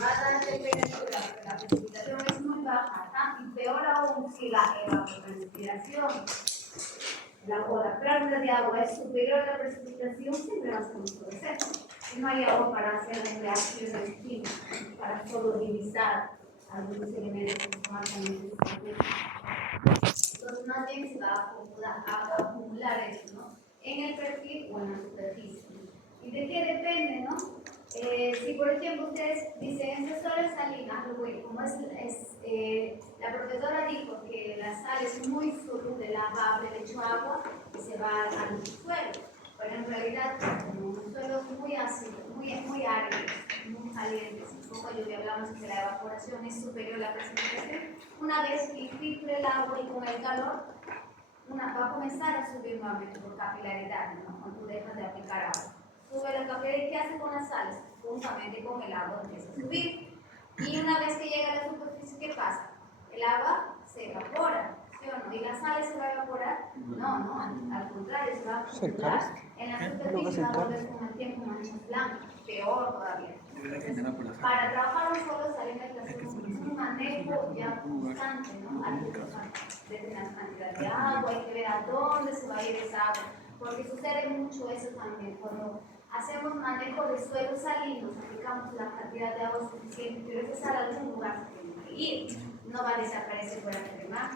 va a dar temperatura, la precipitación es muy baja, y peor aún si la evapotranspiración, o la pérdida de agua es superior a la precipitación, siempre va a ser un proceso. No hay agua para hacer reacciones químicas, para solubilizar algunos elementos que son altamente estratégicos. Entonces, más bien se va a acumular eso, ¿no? En el perfil o en la superficie. ¿Y de qué depende, no? Si, por ejemplo, ustedes dicen, en sensores salinas, como la profesora dijo que la sal es muy soluble, lavable, le echó agua y se va al suelo. Pero en realidad, como un suelo muy ácido, muy árido, muy caliente, un poco lluvia, hablamos que la evaporación es superior a la precipitación, una vez que filtre el agua y con el calor, va a comenzar a subir nuevamente por capilaridad, ¿no? Cuando tú dejas de aplicar agua. Sube la capilaridad, ¿y qué hace con las sales? Juntamente con el agua empieza a subir. Y una vez que llega a la superficie, ¿qué pasa? El agua se evapora, ¿sí o no? ¿Y las sales se va a evaporar? No, al contrario, se va a acumular en la superficie, va a volver con el tiempo manchas blancas, peor todavía. Entonces, para trabajar un suelo salinizado hacemos un manejo ya constante, ¿no? Hay que determinar cantidad de agua, hay que ver a dónde se va a ir esa agua, porque sucede mucho eso también. Cuando hacemos manejo de suelos salinos, aplicamos la cantidad de agua suficiente, pero esa sal a algún lugar se tiene que ir, no va a desaparecer por el mar,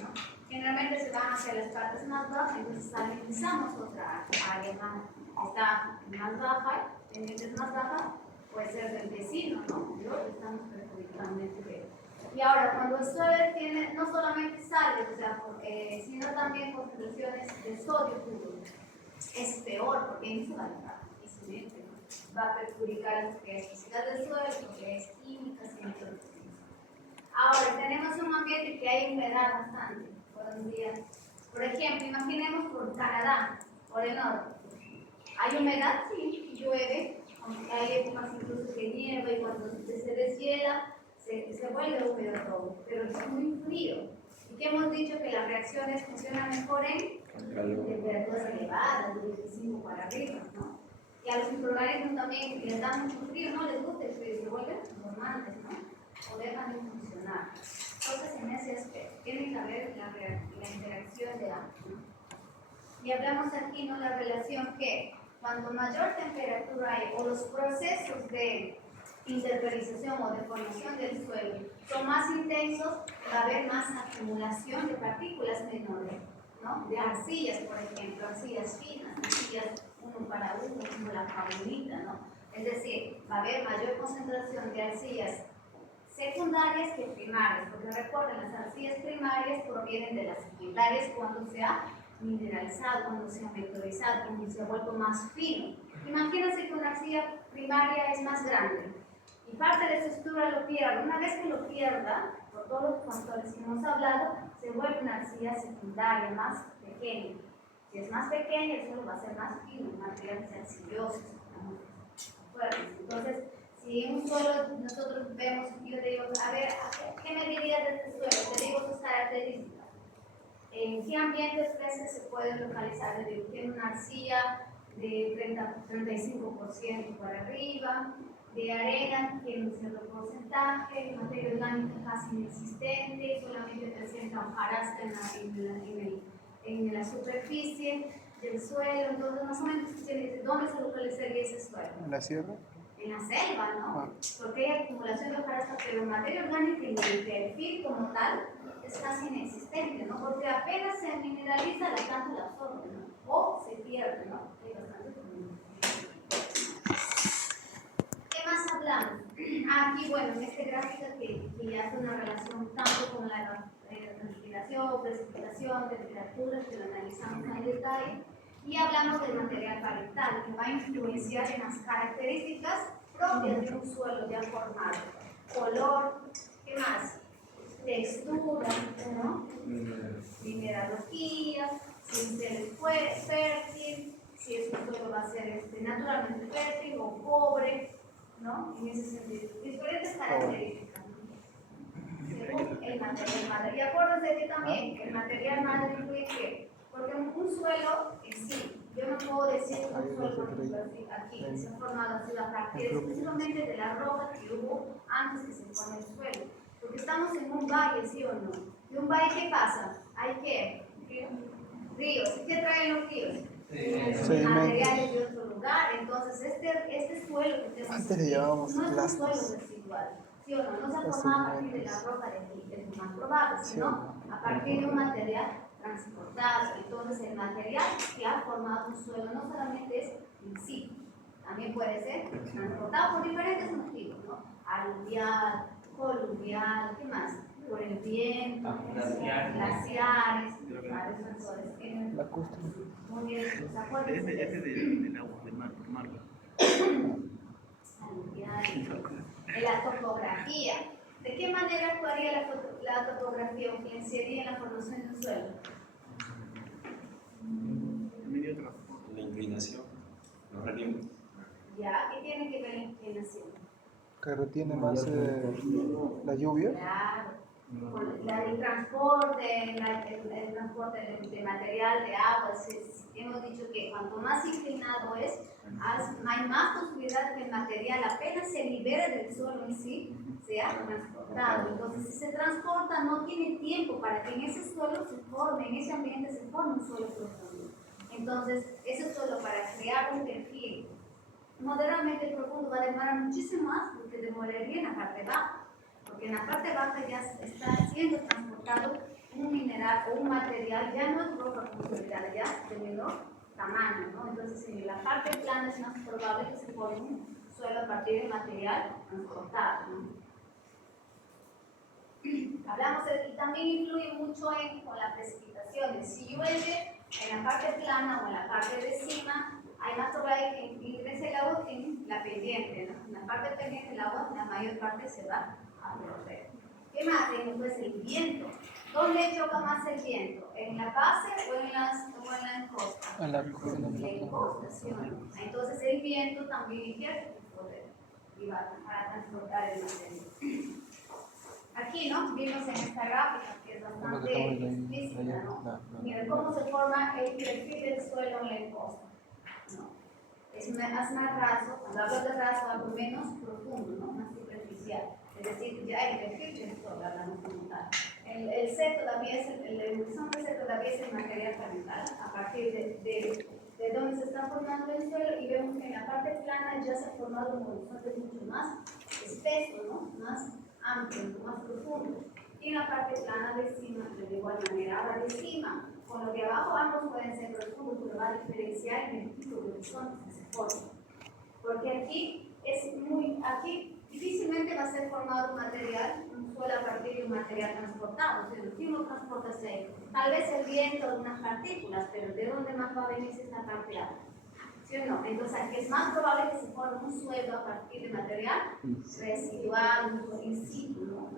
¿no? Generalmente se van hacia las partes más bajas, entonces salinizamos otra área está más baja, pendientes más bajas, puede ser del vecino, ¿no? Lo estamos perjudicando. Y ahora, cuando el suelo tiene no solamente sales, o sea, sino también concentraciones de sodio puro, es peor porque ahí se va a entrar difícilmente, ¿no? Va a perjudicar la elasticidad del suelo porque es química, Ahora, tenemos un ambiente que hay humedad bastante. Buenos días. Por ejemplo, imaginemos por Canadá, por el norte. ¿Hay humedad? Sí, llueve, aunque hay épocas incluso que nieva y cuando se deshiela se vuelve húmedo todo, pero es muy frío. ¿Y qué hemos dicho? Que las reacciones funcionan mejor en temperaturas elevadas, de 25 para arriba, ¿no? Y a los microorganismos también les da mucho frío, no les gusta el frío, se vuelven normales, ¿no? O dejan de funcionar. Entonces, en ese aspecto, tiene que haber la interacción de ambos, ¿no? Y hablamos aquí, ¿no? La relación que cuando mayor temperatura hay o los procesos de interperización o de formación del suelo son más intensos, va a haber más acumulación de partículas menores, ¿no? De arcillas, por ejemplo, arcillas finas, arcillas uno para uno, como la caminita, ¿no? Es decir, va a haber mayor concentración de arcillas secundarias que primarias, porque recuerden, las arcillas primarias provienen de las secundarias cuando se ha mineralizado, cuando se ha meteorizado, cuando se ha vuelto más fino. Imagínense que una arcilla primaria es más grande y parte de su estructura lo pierde. Una vez que lo pierda, por todos los factores que hemos hablado, se vuelve una arcilla secundaria más pequeña. Si es más pequeña, el suelo va a ser más fino, materiales arcillosos, fuertes. Entonces, si en un suelo nosotros vemos, yo te digo, a ver, ¿qué me dirías de este suelo? Te digo sus características. ¿En qué ambientes crees que se puede localizar? Tiene una arcilla de 35% para arriba, de arena tiene un cierto porcentaje, materia orgánica casi inexistente, solamente presenta hojarasca en la superficie del suelo. Entonces, más o menos, ¿dónde se localizaría ese suelo? ¿En la sierra? En la selva, ¿no? Porque hay acumulación de hojarasca, pero materia orgánica en el perfil como tal es casi inexistente, ¿no? Porque apenas se mineraliza, la planta la absorbe, ¿no? O se pierde, ¿no? Hay bastante común. ¿Qué más hablamos? Aquí, bueno, en esta gráfica que ya hace una relación tanto con la transpiración, precipitación, temperaturas, que lo analizamos en detalle, y hablamos del material parental, que va a influenciar en las características propias de un suelo ya formado. Color, ¿qué más? Textura, ¿no? Mineralogía, si es fértil, si es un suelo va a ser naturalmente fértil o pobre, ¿no? En ese sentido, diferentes características, según el material madre. Y acuérdense que también el material madre influye que, porque un suelo en sí, Yo no puedo decir que un suelo, por ejemplo, aquí se ha formado así a partir exclusivamente de la roca que hubo antes que se pone el suelo. Porque estamos en un valle, ¿sí o no? ¿Y un valle qué pasa? Hay que ríos. ¿Qué traen los ríos? Materiales de otro lugar. Entonces, este suelo que tenemos aquí no es un suelo residual. ¿Sí o no? No se ha formado a partir de la roca de aquí, es lo más probable, sino a partir de un material transportado. Entonces, el material que ha formado un suelo no solamente es en sí, también puede ser transportado por diferentes motivos, ¿no? Aluvial, coluvial, ¿qué más? Por el viento, glaciares, varios factores. La costa. Muy bien, ¿se acuerdan? Del agua, del mar. En la topografía. ¿De qué manera actuaría la topografía o influenciaría en la formación del suelo? La inclinación, los relieves. ¿Ya? ¿Qué tiene que ver la inclinación? Que retiene más la lluvia. Claro. El transporte, el transporte de material, de agua, hemos dicho que cuanto más inclinado es, hay más posibilidad de que el material apenas se libere del suelo en sí, sea transportado. Entonces, si se transporta, no tiene tiempo para que en ese suelo se forme, en ese ambiente se forme un suelo profundo. Entonces, ese suelo para crear un perfil moderadamente profundo va a demorar muchísimo más de lo que demoraría en la parte baja. Porque en la parte baja ya está siendo transportado un mineral o un material, ya no es roca consolidada, ya de menor tamaño, ¿no? Entonces, en la parte plana es más probable que se forme un suelo a partir de material transportado, ¿no? Hablamos y también influye mucho con las precipitaciones. Si llueve en la parte plana o en la parte de cima, hay más probabilidad que ingrese el agua que en la pendiente, ¿no? En la parte pendiente el agua, la mayor parte se va a perder. ¿Qué más tenemos? Pues el viento. ¿Dónde choca más el viento? ¿En la base o en la costa? En la costa, ¿sí o no? Entonces el viento también ejerce el poder y va a transportar el material. Aquí, ¿no? Vimos en esta gráfica que es bastante explícita, ¿no? Mira cómo se forma el perfil del suelo en la costa, ¿no? Es más raso, cuando hablo de raso, algo menos profundo, ¿no? Más superficial. Es decir, ya el perfil del suelo, hablamos como tal. El C todavía es, el horizonte C todavía es el material parental, a partir de donde se está formando el suelo, y vemos que en la parte plana ya se ha formado un horizonte mucho más espeso, ¿no? Más amplio, más profundo. Y en la parte plana de cima, de igual manera. Ahora de cima, con lo de abajo, ambos pueden ser profundos, pero va a diferenciar en el tipo de horizonte que se forma. Porque aquí difícilmente va a ser formado un material, un suelo a partir de un material transportado. O sea, el último transporte seco. Tal vez el viento de unas partículas, pero ¿de dónde más va a venir esta parte alta? ¿Sí o no? Entonces aquí es más probable que se forme un suelo a partir de material residual, in situ, ¿no?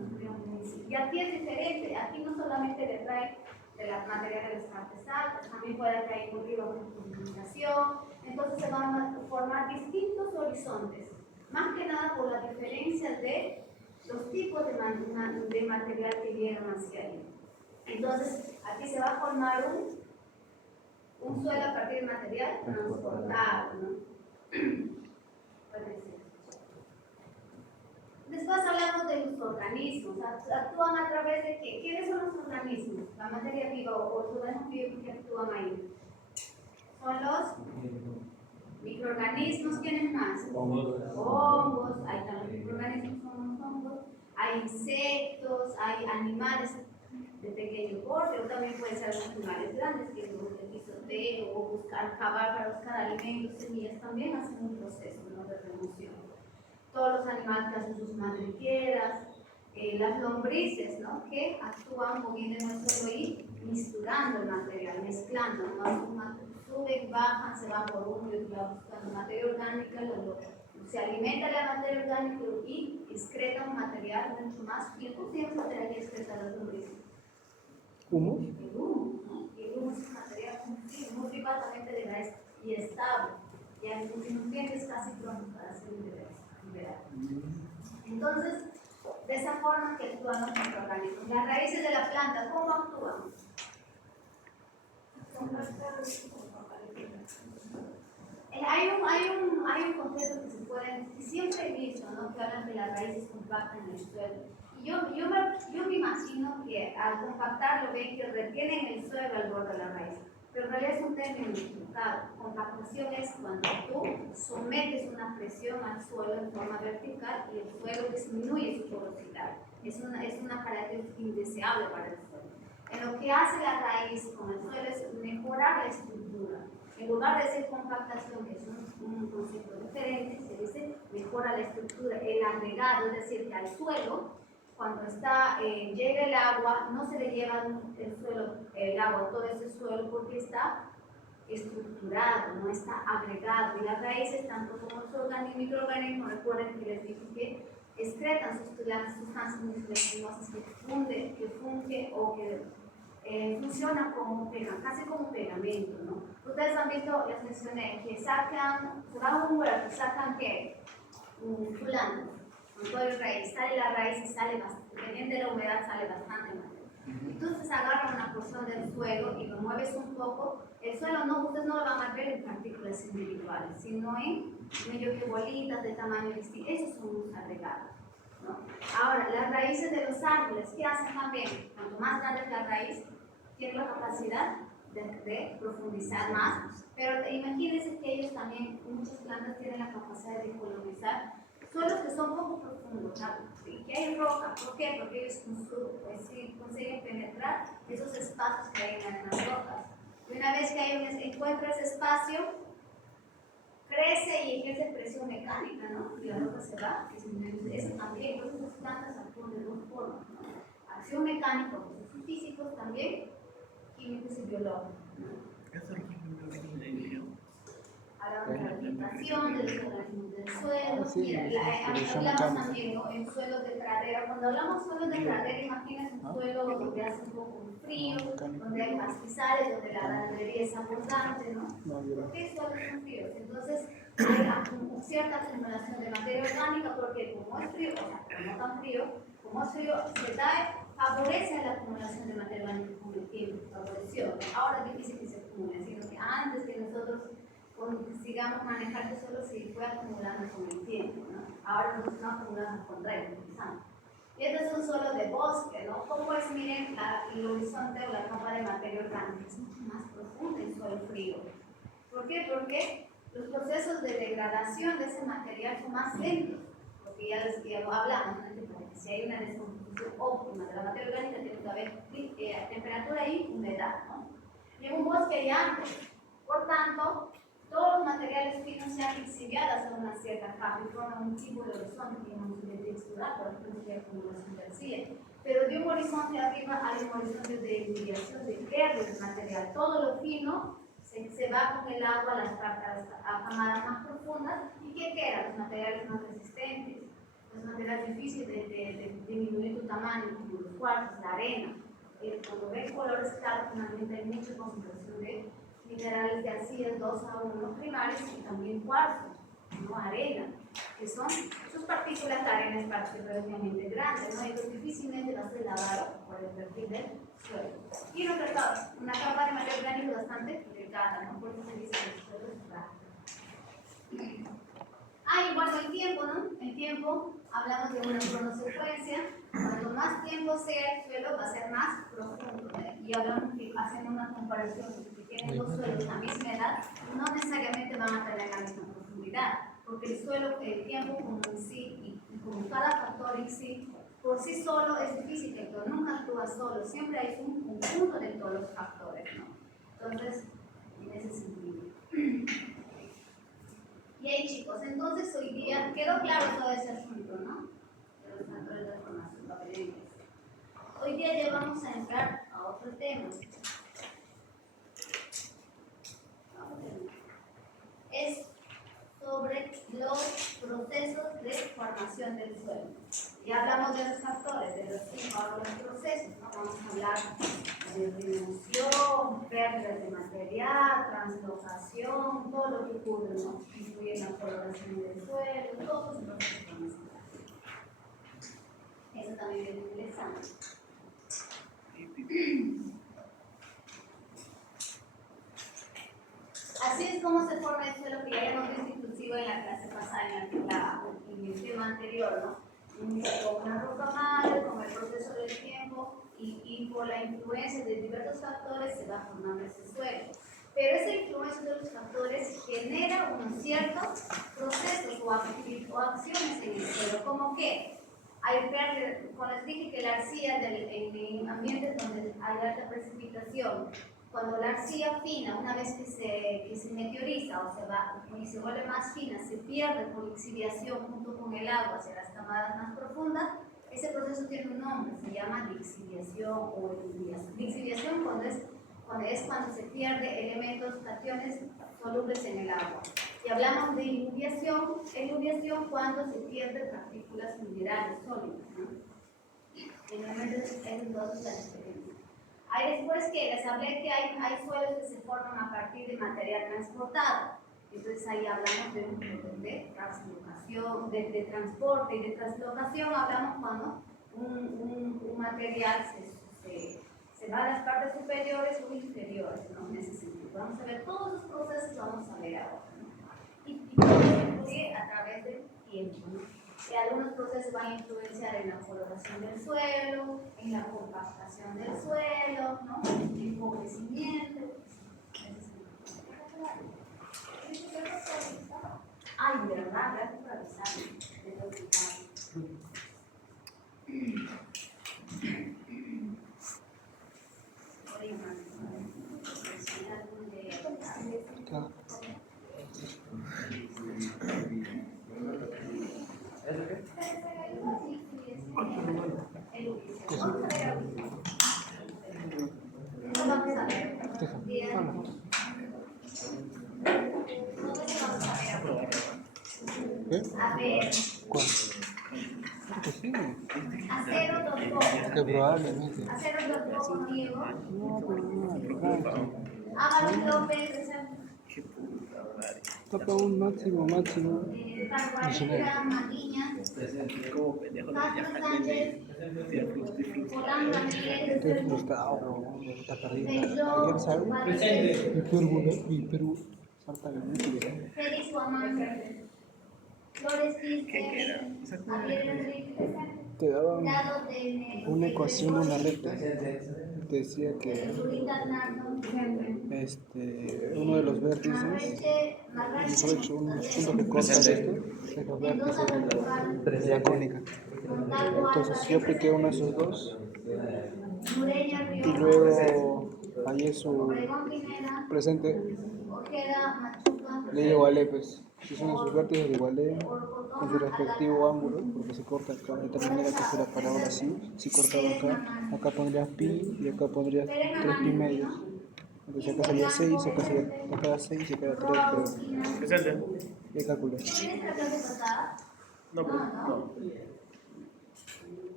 Y aquí es diferente, aquí no solamente le trae de las materiales de las partes altas, también puede traer un río de comunicación, entonces se van a formar distintos horizontes, más que nada por la diferencia de los tipos de material que vienen hacia ahí. Entonces aquí se va a formar un suelo a partir de material transportado, ¿no? Después hablamos de los organismos. ¿Actúan a través de qué? ¿Quiénes son los organismos? La materia viva o los organismos vivos que actúan ahí. Son los microorganismos. ¿Quiénes más? Hongos. Ahí están los microorganismos, son los hongos. Hay insectos, hay animales de pequeño porte, o también pueden ser los animales grandes que los de pisoteo o buscar, cavar para buscar alimentos, semillas, también hacen un proceso, ¿no?, de remoción. Todos los animales que hacen sus madrigueras, las lombrices, ¿no?, que actúan moviendo el suelo y misturando el material, mezclando, ¿no? Suben, bajan, se van por uno y van buscando materia orgánica, se alimenta de la materia orgánica y excreta un material mucho más fino. ¿Cómo se llama el material que excreta las lombrices? ¿Humo? El humo, ¿no? Y el humo es un material muy rico altamente y estable. Y en nutrientes casi pronto para ser liberado. Entonces, de esa forma que actúan los microorganismos. Las raíces de la planta, ¿cómo actúan? Son Hay un concepto que siempre he visto, ¿no? Que hablan de las raíces compactas en el suelo. Y yo me imagino que al compactar lo ven que retienen el suelo al borde de la raíz. Pero en realidad es un término equivocado. Compactación es cuando tú sometes una presión al suelo en forma vertical y el suelo disminuye su porosidad. Es una característica indeseable para el suelo. En lo que hace la raíz con el suelo es mejorar la estructura. En lugar de decir compactación, que es un concepto diferente, se dice mejora la estructura, el agregado, es decir, que al suelo, cuando llega el agua, no se le lleva el agua, todo ese suelo, porque está estructurado, no está agregado. Y las raíces, tanto como los microorganismos, recuerden que les dije que excretan sustancias mucilaginosas que fungen o que funciona casi como pegamento, ¿no? Ustedes han visto, les mencioné, que se va un huerto, sacan ¿qué? Un fulano, con todo el raíz, sale la raíz y sale bastante, dependiendo de la humedad, sale bastante más. Entonces agarran una porción del suelo y lo mueves un poco. El suelo ustedes no lo van a ver en partículas individuales, sino en medio que bolitas de tamaño distinto. Esos son los agregados, ¿no? Ahora, las raíces de los árboles, ¿qué hacen también? Cuanto más grande es la raíz, tienen la capacidad de profundizar más. Pero imagínense que ellos también, muchas plantas tienen la capacidad de colonizar suelos que son poco profundos, ¿no? Y que hay roca. ¿Por qué? Porque ellos consiguen penetrar esos espacios que hay en las rocas. Y una vez que encuentra ese espacio, crece y ejerce presión mecánica, ¿no? Y la roca se va, eso también. Entonces las plantas actúan de dos formas, ¿no? Acción mecánica, procesos físicos también, químicos y biológicos, ¿no? Hablamos de la alimentación, de los organismos del suelo. Hablamos también, ¿no? En suelos de pradera. Cuando hablamos de suelos de pradera, imagínense un suelo donde hace un poco de frío, donde hay pastizales, donde la ganadería es abundante, ¿no? ¿Por qué suelos son fríos? Entonces, hay cierta acumulación de materia orgánica, porque como es frío, o sea, no tan frío, como es frío, favorece la acumulación de materia orgánica con el tiempo, favoreció. Ahora es difícil que se acumule, sino que antes que nosotros sigamos manejando solo se fue acumulando con el tiempo, ¿no? Ahora nosotros no acumulamos con reutilizamos. Y este es un suelo de bosque, ¿no? Como es, miren, el horizonte o la capa de materia orgánica es mucho más profunda en suelo frío. ¿Por qué? Porque los procesos de degradación de ese material son más lentos. Porque ya lo hablamos, ¿no? Porque si hay una descomposición óptima de la materia orgánica, tiene que haber temperatura y humedad, ¿no? Y en un bosque hay árboles. Por tanto, todos los materiales finos se han lixiviado a una cierta capa y forman un tipo de horizonte que llamamos de textura, por ejemplo, de acumulación de arcilla. Pero de un horizonte arriba hay un horizonte de lixiviación, de pérdida de material. Todo lo fino se va con el agua a camadas más profundas. ¿Y qué queda? Los materiales más resistentes, los materiales difíciles de disminuir su tamaño, como los cuarzos, la arena. Cuando ven colores claros, finalmente hay mucha concentración de minerales de arcillas 2 a 1 primarios y también cuarzo, ¿no? Arena, que son sus partículas de arena es partículas relativamente grandes, ¿no? Y pues difícilmente va a ser lavado por el perfil del suelo. Y una capa de materia orgánica bastante delgada, ¿no? Por eso se dice que el suelo es frágil. Y bueno, el tiempo, ¿no? El tiempo, hablamos de una cronosecuencia. Cuanto más tiempo sea el suelo, va a ser más profundo, ¿eh? Y hablamos que haciendo una comparación, si tienen dos suelos a la misma edad, no necesariamente van a tener la misma profundidad, porque el suelo, el tiempo como en sí, y como cada factor en sí, por sí solo es difícil que actúe, nunca actúa solo, siempre hay un conjunto de todos los factores, ¿no? Entonces, en ese sentido. Y ahí, chicos, entonces hoy día quedó claro todo ese asunto, ¿no? De los factores de formación papelera. Hoy día ya vamos a entrar a otro tema. Es sobre los procesos de formación del suelo. Ya hablamos de los factores, de los 5, ahora los procesos, ¿no? Vamos a hablar de remoción, pérdida de material, translocación, todo lo que ocurre, ¿no? Incluye la coloración del suelo, todos los procesos que vamos a hablar. Eso también es interesante. el tema anterior, ¿no? Con una roca madre, con el proceso del tiempo y por la influencia de diversos factores se va formando ese suelo. Pero esa influencia de los factores genera unos ciertos procesos o acciones en el suelo, como que hay pérdida, cuando les dije que la arcilla en ambientes donde hay alta precipitación, cuando la arcilla fina, una vez que se meteoriza o se va y se vuelve más fina, se pierde por lixiviación junto con el agua hacia las camadas más profundas, ese proceso tiene un nombre, se llama lixiviación o eluviación. Lixiviación cuando se pierde elementos, cationes solubles en el agua. Y hablamos de eluviación cuando se pierden partículas minerales sólidas, ¿no? Generalmente es dos la diferencia. Hay después que les hablé que hay suelos que se forman a partir de material transportado. Entonces ahí hablamos de translocación, de transporte y de translocación hablamos cuando un material se va a las partes superiores o inferiores, ¿no? En ese sentido. Vamos a ver todos los procesos, vamos a ver ahora, ¿no? Y todo se influye a través del tiempo, ¿no? Y algunos procesos van a influenciar en la coloración del suelo, en la compactación del suelo, ¿no? En el empobrecimiento. Ay, de verdad, gracias por avisarme. A ver. ¿Cuál? Creo que sí. Acero, doctor. Que probablemente. Acero, doctor, conmigo. No, pero no, tranqui. Ábalos López, Tapa un máximo. Carvalho, Maguiñas, Como pendejo de Castro viajar Sánchez, Polán Estoy Ramírez, frustrado, bro. Está perdido. Benjó, Ayer, ¿sabes? Mi Perú. Falta de música. Félix Guamán, Flores Quispe, Javier Enrique, Te daban Cuidado de una ecuación de una recta. Te decía que Zurita Nardo, uno de los vértices, mejor dicho, unos puntos que cortan esto, es los vértices de la cónica. Entonces yo apliqué uno de esos dos Mureña y Río, luego hallé su Obregón Pineda, presente, Ojeda Machuca, le igualé, pues. Si son esos vértices, le igualé con su respectivo ángulo, porque se corta acá de tal manera que fuera parado así. Si cortaba acá pondrías pi y acá pondrías 3 pi medios. Entonces acá salía 6, acá salía 6 y acá era 3, creo. Presente. Y calculé. ¿tienes la clase pasada? No, pero no.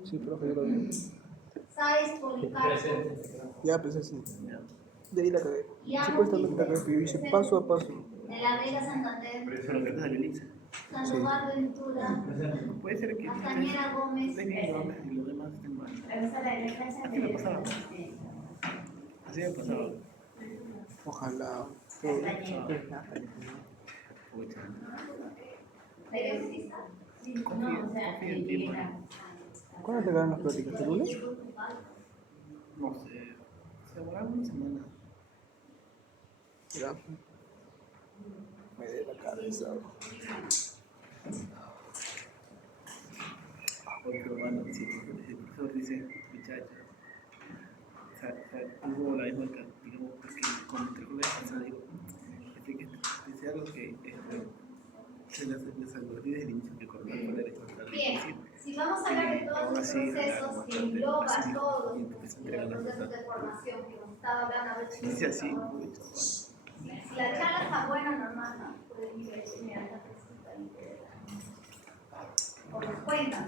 Sí, profe, yo lo vi. Sáez Policarpo, Ya, pues así. De ahí la cagué. y Supuestamente la cagué, pero yo hice paso a paso. de la Vega Santander, Pero que te salió Elisa. Sandoval Ventura, Puede ser que Castañeda Gómez, y los demás estén mal. Así me pasaba. Así me pasaba. Ojalá. Pucha. periodista. Confía en ti, man. ¿Cuándo te quedan las prácticas? ¿El lunes? No sé. Se demoraron una semana. Ya. Me dé la cabeza. Porque, hermano, si el profesor dice, muchacho, o sea, tuvo la misma, digamos, porque con matrícula de pasada, digo, que decía algo que se les advertí desde el inicio que cortar con derecho a la Bien, si vamos a hablar de todos los procesos que engloban todos los procesos de formación que hemos estado hablando, a ver si dice así, si la charla está buena, normal, ¿no? Pueden ir a mira, esta fresquita ahí. O nos cuentan.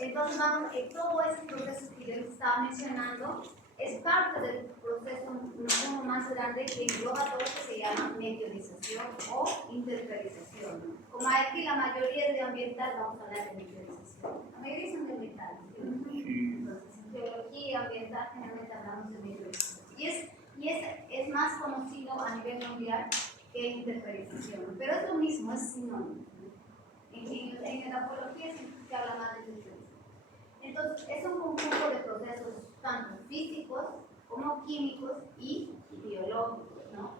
Entonces, vamos, todo ese proceso que yo les estaba mencionando es parte del proceso uno más grande que engloba todo lo que se llama meteorización o intercalización, ¿no? Como aquí la mayoría es de ambiental, vamos a hablar de meteorización. La mayoría son de ambiental. Entonces, en geología ambiental generalmente hablamos de meteorización. Y es más conocido a nivel mundial que interperización. Pero es lo mismo, es sinónimo. En la apología se habla más de diferencia. Entonces, es un conjunto de procesos tanto físicos como químicos y biológicos, ¿no?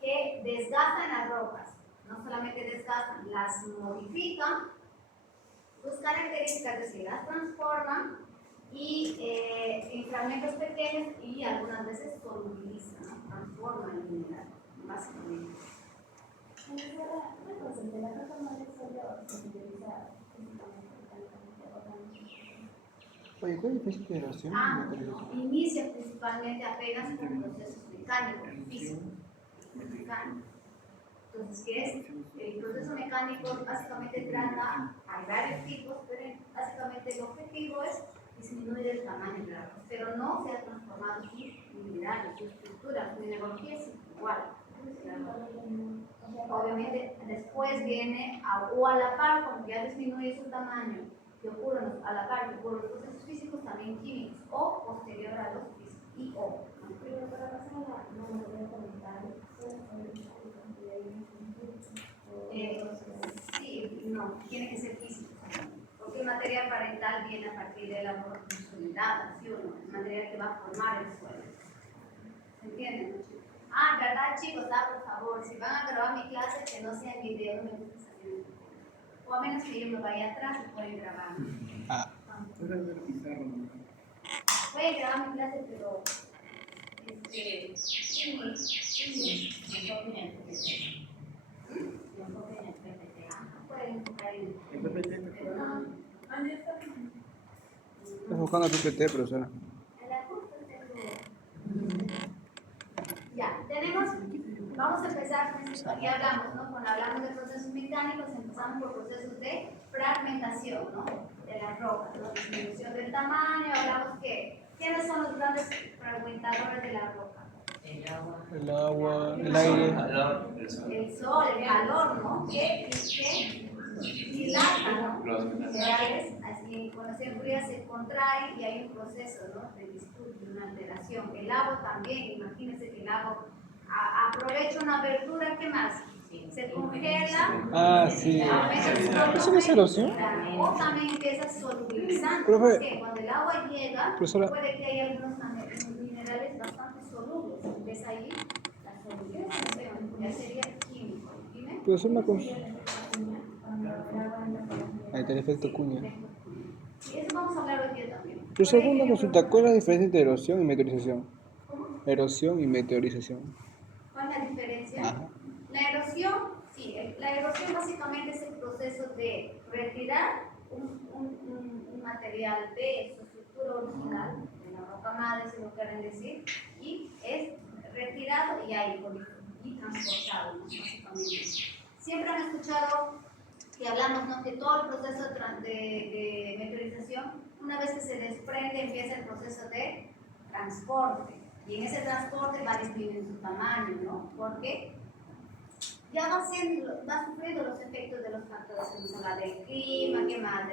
Que desgastan las rocas. No solamente desgastan, las modifican, sus características, es decir, las transforman y en fragmentos pequeños y algunas veces solubilizan, ¿no? Transforman el mineral, básicamente. Oye, ¿cuál es la diferencia de erosión y meteorización? Inicia principalmente apenas con procesos mecánicos, físicos, mecánicos. Entonces, ¿qué es? El proceso mecánico básicamente trata, hay varios tipos, pero básicamente el objetivo es disminuir el tamaño de la roca, pero no se ha transformado sus minerales, su estructura, su mineralogía es igual. Obviamente, después viene o a la par, cuando ya disminuye su tamaño, que ocurren a la par, que ocurren los procesos físicos, también químicos, o posterior a los físicos, y o. Pero para pasar a la monotonía comentar, sí, no, tiene que ser físico, porque el material parental viene a partir de la consolidación, el material que va a formar el suelo. ¿Se entiende? Ah, ¿verdad, chicos? Por favor, si van a grabar mi clase, que no sea en video, no me gusta salir. O a menos que yo me vaya atrás y pueden grabar. Pueden grabar mi clase, pero Estás buscando PPT, profesora. Ya, vamos a empezar con esto, aquí hablamos, ¿no? Cuando hablamos de procesos mecánicos, empezamos por procesos de fragmentación, ¿no? De las rocas, ¿no? Disminución del tamaño, hablamos ¿quiénes son los grandes fragmentadores de la roca? El agua, el aire. El sol, el calor, ¿no? Que dilata, ¿no? Los minerales, así cuando se enfría se contrae y hay un proceso, ¿no? De disturbio, una alteración. El agua también, imagínense que el agua aprovecha una abertura, ¿qué más? Se congela. Ah, sí. ¿Eso no es erosión? O también empieza solubilizando. Profe, Porque cuando el agua llega, profesora, puede que haya algunos minerales bastante solubles. ¿Ves ahí? La solubilización ya sería químico. Dime. profesor, una cosa. Ahí está el efecto cuña. Y eso vamos a hablar hoy día también. Profesor, una consulta. ¿Cuál es la diferencia entre erosión y meteorización? ¿Cómo? Erosión y meteorización. ¿Cuál es la diferencia? Ajá. La erosión, sí, la erosión básicamente es el proceso de retirar un material de su estructura original, de la roca madre, si lo quieren decir, y es retirado y ahí y transportado, ¿no? Básicamente. Siempre han escuchado que hablamos, ¿no? Que todo el proceso de meteorización, una vez que se desprende, empieza el proceso de transporte. Y en ese transporte va disminuyendo su tamaño, ¿no? Porque ya va sufriendo los efectos de los factores que nos habla del clima, que más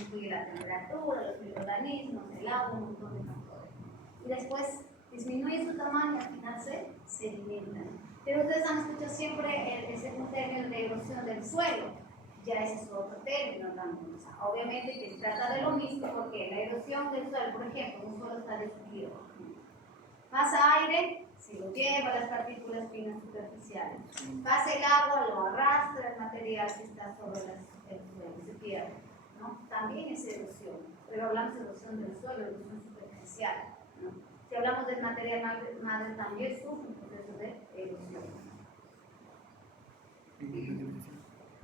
incluye la temperatura, los microorganismos, el agua, un montón de factores. Y después disminuye su tamaño y al final se sedimentan. Pero ustedes han escuchado siempre ese término de erosión del suelo. Ya ese es otro término también. O sea, obviamente que se trata de lo mismo porque la erosión del suelo, por ejemplo, un suelo está destruido. Pasa aire, se lo lleva las partículas finas superficiales. Pasa el agua, lo arrastra el material que está sobre el suelo, se pierde, ¿no? También es erosión, pero hablamos de erosión del suelo, erosión superficial, ¿no? Si hablamos del material madre también sufre un proceso de erosión.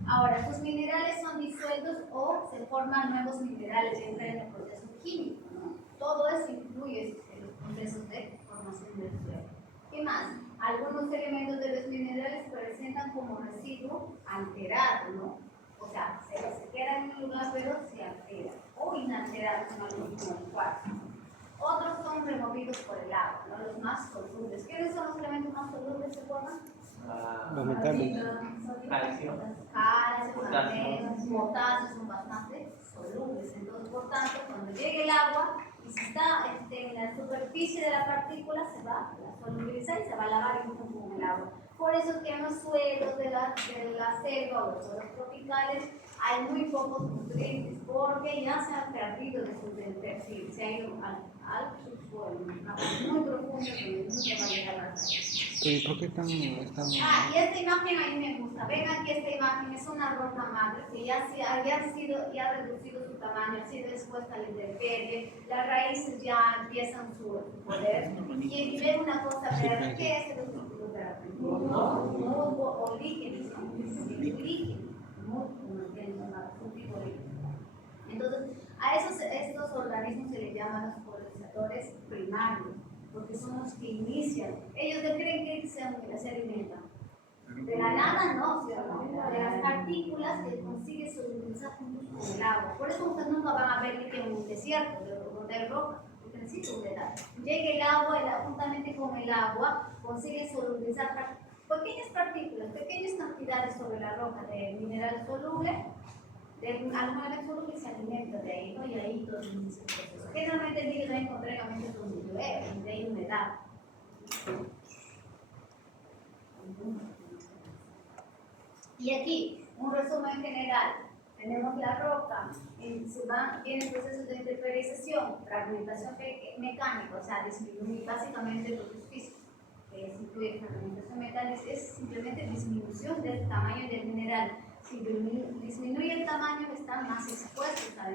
Ahora, sus minerales son disueltos o se forman nuevos minerales dentro del proceso químico, ¿no? Todo eso influye en los procesos de formación del suelo. ¿Qué más? Algunos elementos de los minerales se presentan como residuo alterado, ¿no? O sea, se quedan en un lugar pero se alteran, o inalterados como algunos como el cuarzo. Otros son removidos por el agua, ¿no? Los más solubles. ¿Quiénes son los elementos más solubles se forman? Los metales. Calcio, magnesio, potasio son bastante solubles. Entonces, por tanto, cuando llegue el agua y Y si está en la superficie de la partícula, se va a solubilizar y se va a lavar junto con el agua. Por eso es que en los suelos de la selva o los suelos tropicales hay muy pocos nutrientes, porque ya se han perdido de su perfil, se ha ido al subsuelo, una parte muy profunda donde nunca va a llegar a la tierra. Pero ¿y por qué están? Y esta imagen a mí me gusta. Ven aquí, esta imagen es una roca madre que ya ha reducido su tamaño, ha sido expuesta a la intemperie, las raíces ya empiezan su poder. Y ven una cosa verde, ¿qué es el musgo verde? Musgo o líquenes, ¿no? Líquenes, un tipo de líquido. Entonces, a estos organismos se les llaman los polinizadores primarios, porque son los que inician. Ellos no creen que se alimentan. De la nada no, ¿sí o no? De las partículas que consigue solubilizar juntos con el agua. Por eso ustedes nunca van a ver que en un desierto, donde hay roca, porque necesita humedad. Llega el agua, juntamente con el agua, consigue solubilizar pequeñas partículas, pequeñas cantidades sobre la roca de mineral soluble, de algún elemento soluble que se alimenta de ahí, ¿no? Y ahí todo ese proceso. Generalmente el líquido encontré en ambientes donde llueve, donde hay humedad. Y aquí, un resumen general. Tenemos la roca, viene procesos de interperización, fragmentación mecánica, o sea, disminuir básicamente los físicos, que incluye fragmentación mecánica, es simplemente disminución del tamaño del mineral. Si disminuye el tamaño, están más expuestos a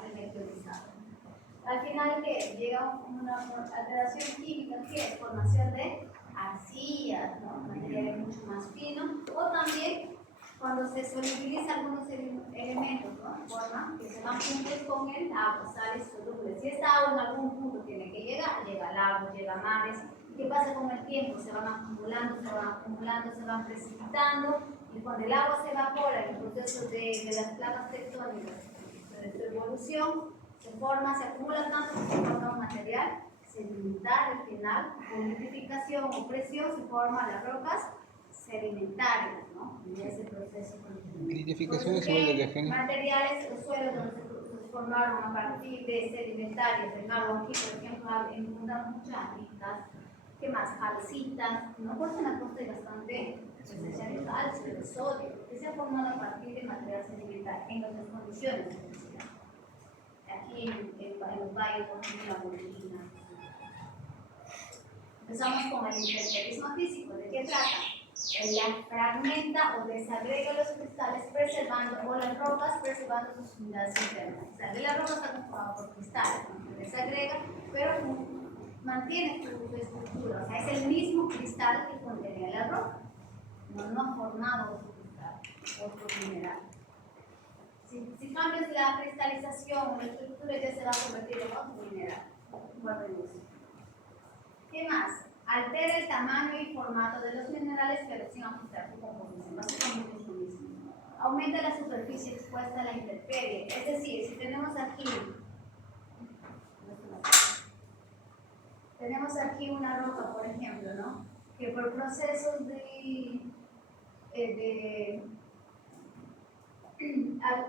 ser meteorizados. Al final, que llega una alteración química, que es formación de arcillas, ¿no? Materiales mucho más finos, o también cuando se solubilizan algunos elementos, ¿no? Forma que se van juntos con el agua, sales solubles. Si esta agua en algún punto tiene que llegar, llega lagos, llega mares. ¿Y qué pasa con el tiempo? Se van acumulando, se van precipitando, y cuando el agua se evapora en el proceso de las placas tectónicas, de su evolución, se acumula tanto que se forma un material sedimentario al final, con nitrificación o presión se forman las rocas sedimentarias, ¿no? En ese proceso. Nitrificación es igual de viaje. Materiales o suelos donde se formaron a partir de sedimentarios del agua. Aquí, por ejemplo, encontramos muchas algas, ¿qué más? Calcitas, ¿no? Pues en la costa hay bastante presencia de calcio, de sodio, que se ha formado a partir de material sedimentario en otras condiciones especiales. Aquí en los valles, por ejemplo, la Bolivia. Empezamos con el interferismo físico. ¿De qué trata? La fragmenta o desagrega los cristales preservando, o las rocas preservando sus unidades internas. O sea, de la roca está conformada por cristales, ¿no? Desagrega, pero mantiene su estructura. O sea, es el mismo cristal que contenía la roca. No ha formado otro cristal, otro mineral. Si cambias la cristalización o la estructura, ya se va a convertir en otro mineral. ¿Qué más? Altera el tamaño y formato de los minerales, pero sin afectar su composición. Básicamente es lo mismo. Aumenta la superficie expuesta a la intemperie. Es decir, si tenemos aquí una roca, por ejemplo, ¿no? Que por procesos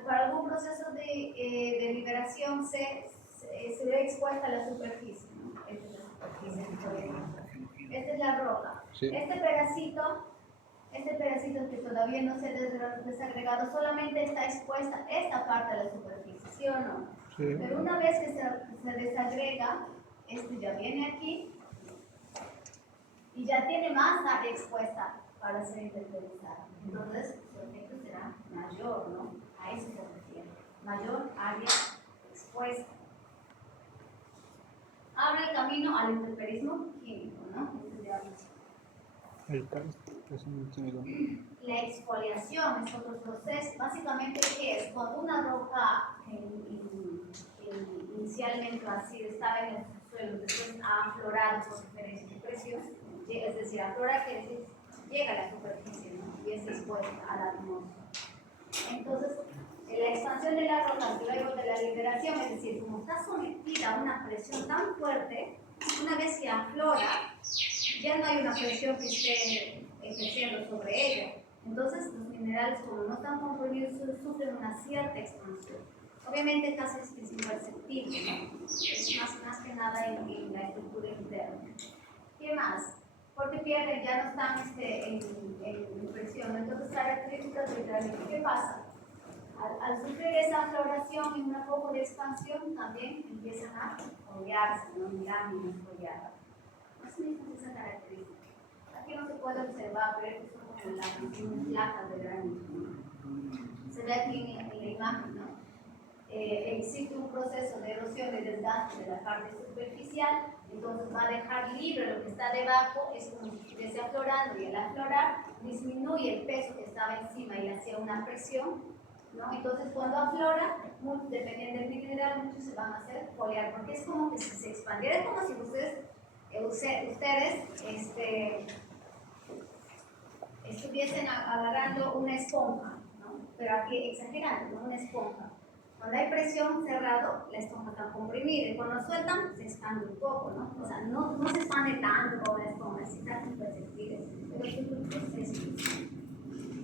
por algún proceso de liberación se ve expuesta a la superficie, ¿no? Esta es la superficie. Esta es la roca. Sí. Este pedacito que todavía no se ha desagregado, solamente está expuesta esta parte de la superficie, ¿sí o no? Sí. Pero una vez que se desagrega, esto ya viene aquí y ya tiene más área expuesta para ser interiorizada. Entonces, su efecto será mayor, ¿no? A eso se refiere. Mayor área expuesta. Abre el camino al interferismo químico, ¿no? El calcio es un químico. La exfoliación es otro proceso. Básicamente, ¿qué es? Cuando una roca inicialmente así estaba en el suelo, después ha aflorado por diferencia de presión, es decir, aflora quiere decir llega a la superficie, ¿no? Y es expuesta a la atmósfera. Entonces, la expansión de la roca luego de la liberación, es decir, como está sometida a una presión tan fuerte, una vez que aflora, ya no hay una presión que esté ejerciendo sobre ella. Entonces, los minerales, como no están comprimidos, sufren una cierta expansión. Obviamente casi es imperceptible, ¿no? Es más que nada en la estructura interna. ¿Qué más? Porque pierden, ya no están en presión. Entonces, características literalmente, ¿qué pasa? Al sufrir esa floración y un poco de expansión, también empiezan a follarse, ¿no? Láminas folladas. No se necesita esa característica. Aquí no se puede observar, pero es como las placas de granito, ¿no? Se ve aquí en la imagen, ¿no? Existe un proceso de erosión y desgaste de la parte superficial, entonces va a dejar libre lo que está debajo, es como si estuviese aflorando, y al aflorar disminuye el peso que estaba encima y hacía una presión, ¿no? Entonces cuando aflora, dependiendo del mineral, muchos se van a hacer foliar, porque es como que si se expandiera, es como si ustedes estuviesen agarrando una esponja, ¿no? Pero aquí exagerando, ¿no? Una esponja. Cuando hay presión cerrado, la esponja está comprimida y cuando sueltan, se expande un poco, ¿no? O sea, no se expande tanto como la esponja, sí está imperceptible, pero es un proceso.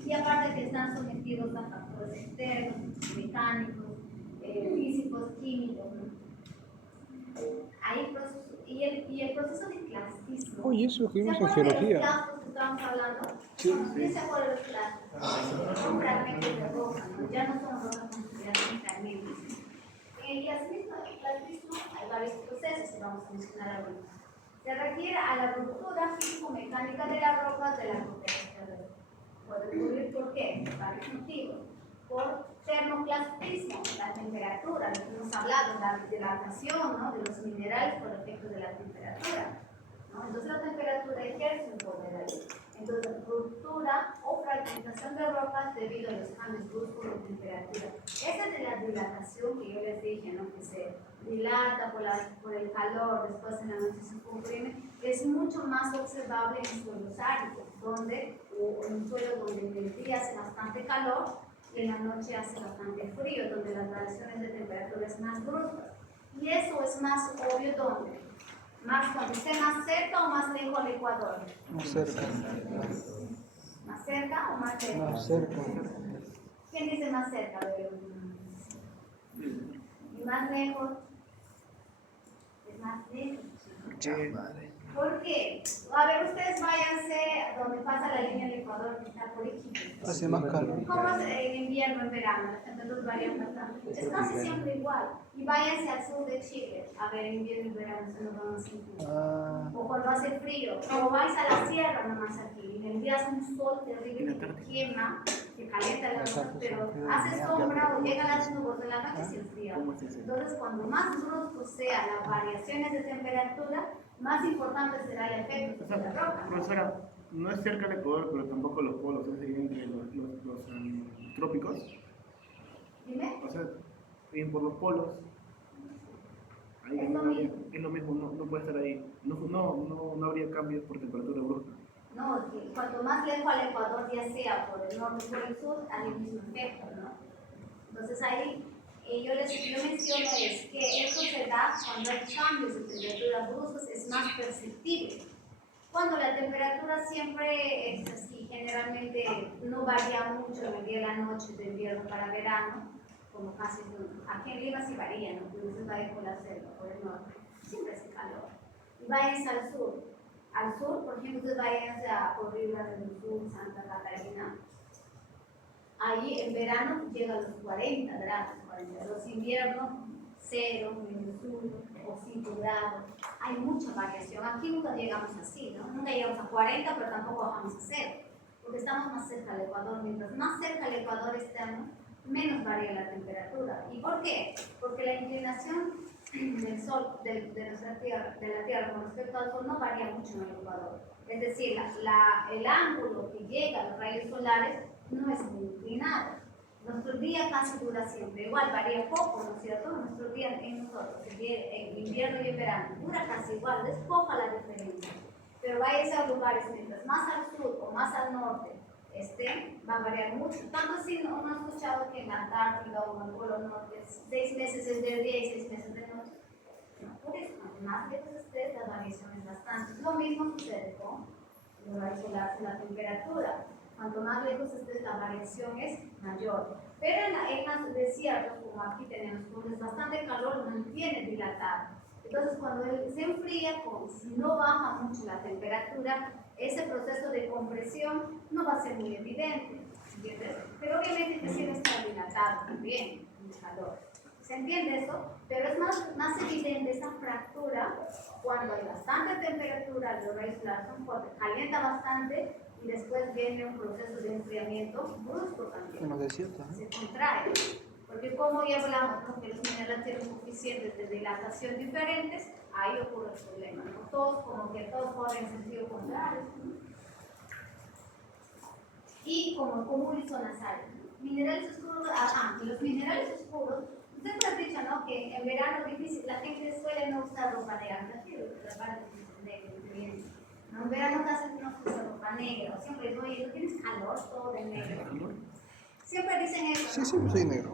Y aparte que están sometidos a factores externos, mecánicos, físicos, químicos, ¿no? Hay procesos, y el proceso de clasismo. Oye, eso lo que vimos en ¿Se acuerdan de los geología. clastos que estábamos hablando? Sí. ¿Quién se acuerda de los clastos? Son fragmentos de roca, ¿no? Ya no son rocas construidas en fragmentos. En el clasismo hay varios procesos que vamos a mencionar ahorita. Se refiere a la ruptura físico-mecánica de las rocas de la corteza terrestre. Puede ocurrir por qué, por varios motivos. Por termoclasismo, la temperatura, lo que hemos hablado, la dilatación, ¿no? De los minerales por efecto de la temperatura, ¿no? Entonces la temperatura ejerce un poder ahí. Entonces, ruptura o fragmentación de rocas debido a los cambios bruscos de temperatura. Esa es de la dilatación que yo les dije, ¿no? Que se dilata por el calor, después en la noche se comprime, es mucho más observable en suelos áridos, o en suelos donde en el día hace bastante calor y en la noche hace bastante frío, donde las variaciones de temperatura es más bruscas. Y eso es más obvio donde, más cuando esté más cerca o más lejos del Ecuador. Más cerca. ¿Más cerca o más lejos? Más cerca. ¿Quién dice más cerca? Y más lejos. Es más lejos. ¿Por qué? A ver, ustedes váyanse donde pasa la línea del Ecuador, que está por Iquitos. Hace más calor. ¿Cómo es en invierno, en verano? Las temperaturas varían bastante. Es casi siempre igual. Y váyanse al sur de Chile. A ver, en invierno y verano se nos van a sentir. O cuando hace frío. O vais a la sierra nomás aquí. En el día hace un sol terrible que quema, que calienta las cosas, pero hace sombra o llegan las nubes de la noche y se enfría. Entonces, cuando más brusco sean las variaciones de temperatura, más importante será el efecto de la roca. Profesora, no es cerca del Ecuador, pero tampoco los polos, es decir, entre los trópicos. Dime. O sea, bien por los polos. Ahí Es lo mismo. Es lo mismo, no puede estar ahí. No habría cambios por temperatura brusca. No, que cuanto más lejos al Ecuador, ya sea por el norte o por el sur, hay el mismo efecto, ¿no? Entonces ahí yo menciono es que esto se da cuando hay cambios de temperatura bruscos, es más perceptible. Cuando la temperatura siempre es así, generalmente no varía mucho en el día y la noche, de invierno para verano, como casi aquí en Lima sí varía, ¿no? Entonces vayan por la selva, por el norte, siempre hace calor. Y váyanse al sur. Al sur, por ejemplo, ustedes váyanse a por Río Grande del Sur, Santa Catarina. Ahí en verano llega a los 40 grados, 42, invierno 0, -1 o 5 grados. Hay mucha variación. Aquí nunca llegamos así, ¿no? Nunca llegamos a 40, pero tampoco bajamos a 0, porque estamos más cerca del Ecuador. Mientras más cerca del Ecuador estemos, menos varía la temperatura. ¿Y por qué? Porque la inclinación del Sol, de la Tierra con respecto al Sol no varía mucho en el Ecuador. Es decir, el ángulo que llega a los rayos solares no es muy inclinado. Nuestro día casi dura siempre igual, varía poco, ¿no es cierto? Nuestro día en nosotros, en invierno y en verano, dura casi igual, es poca la diferencia. Pero váyase a lugares, mientras más al sur o más al norte va a variar mucho. Tanto así no ha escuchado que en la Antártida o en el Polo Norte 6 meses es de día y 6 meses de noche. No, por eso, más lejos estés, la variación es bastante. Lo mismo sucede con los rayos solares en la temperatura. Cuanto más lejos estés, la variación es mayor. Pero en más desiertos, como aquí tenemos, donde es bastante calor, mantiene dilatado. Entonces, cuando él se enfría, si no baja mucho la temperatura, ese proceso de compresión no va a ser muy evidente, ¿entiendes? Pero obviamente que sí va a estar dilatado también, en el calor. ¿Se entiende eso? Pero es más evidente esa fractura cuando hay bastante temperatura, los rayos solares son fuertes, calienta bastante y después viene un proceso de enfriamiento brusco también. En los desiertos, ¿no? Se contrae. Porque como ya hablamos, ¿no? Que los minerales tienen coeficientes de dilatación diferentes, ahí ocurre el problema, ¿no? Todos como que todos corren en sentido contrario. Y como común y zonas áridas. Minerales oscuros, los minerales oscuros, usted ha dicho, ¿no? Que en verano difícil, la gente suele no usar ropa negra, ¿no? En verano casi no se usa ropa negra, siempre es, oye, ¿no tienes calor? Todo de negro. Siempre dicen eso. Sí, ¿no? sí, soy negro.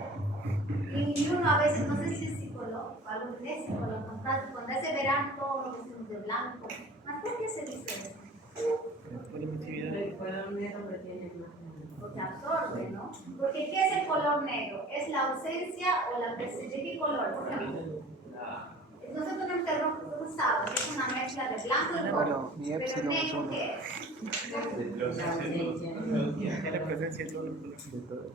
Y uno a veces, no sé si es psicólogo, algo de psicólogo, cuando hace verano todos nos vestimos de blanco. ¿Por qué se dice eso? Por la emisividad. El color negro que tiene más. Porque absorbe, ¿no? Porque ¿qué es el color negro? ¿Es la ausencia o la presencia? ¿De qué color? Por ejemplo, nosotros tenemos el rojo rosado, que es una mezcla de blanco y rojo. Bueno, mi Pero epsilon es negro, uno. ¿qué es? La ausencia. Es la presencia de todo el color.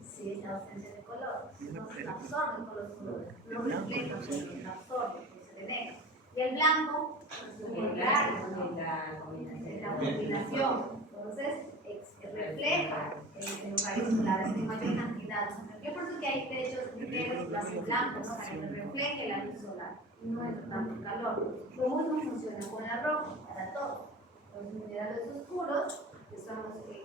Sí, es la ausencia de color. No se absorbe por los colores. No refleja, se absorbe, se ve negro. Y el blanco, es lo contrario, ¿no? Es la combinación. Entonces, refleja en los rayos solares en mayor cantidad. Yo por eso que hay techos negros y blancos, ¿no? Para que refleje la luz solar y no entra tanto calor. Lo mismo funciona con la roca, para todo. Los minerales oscuros, que son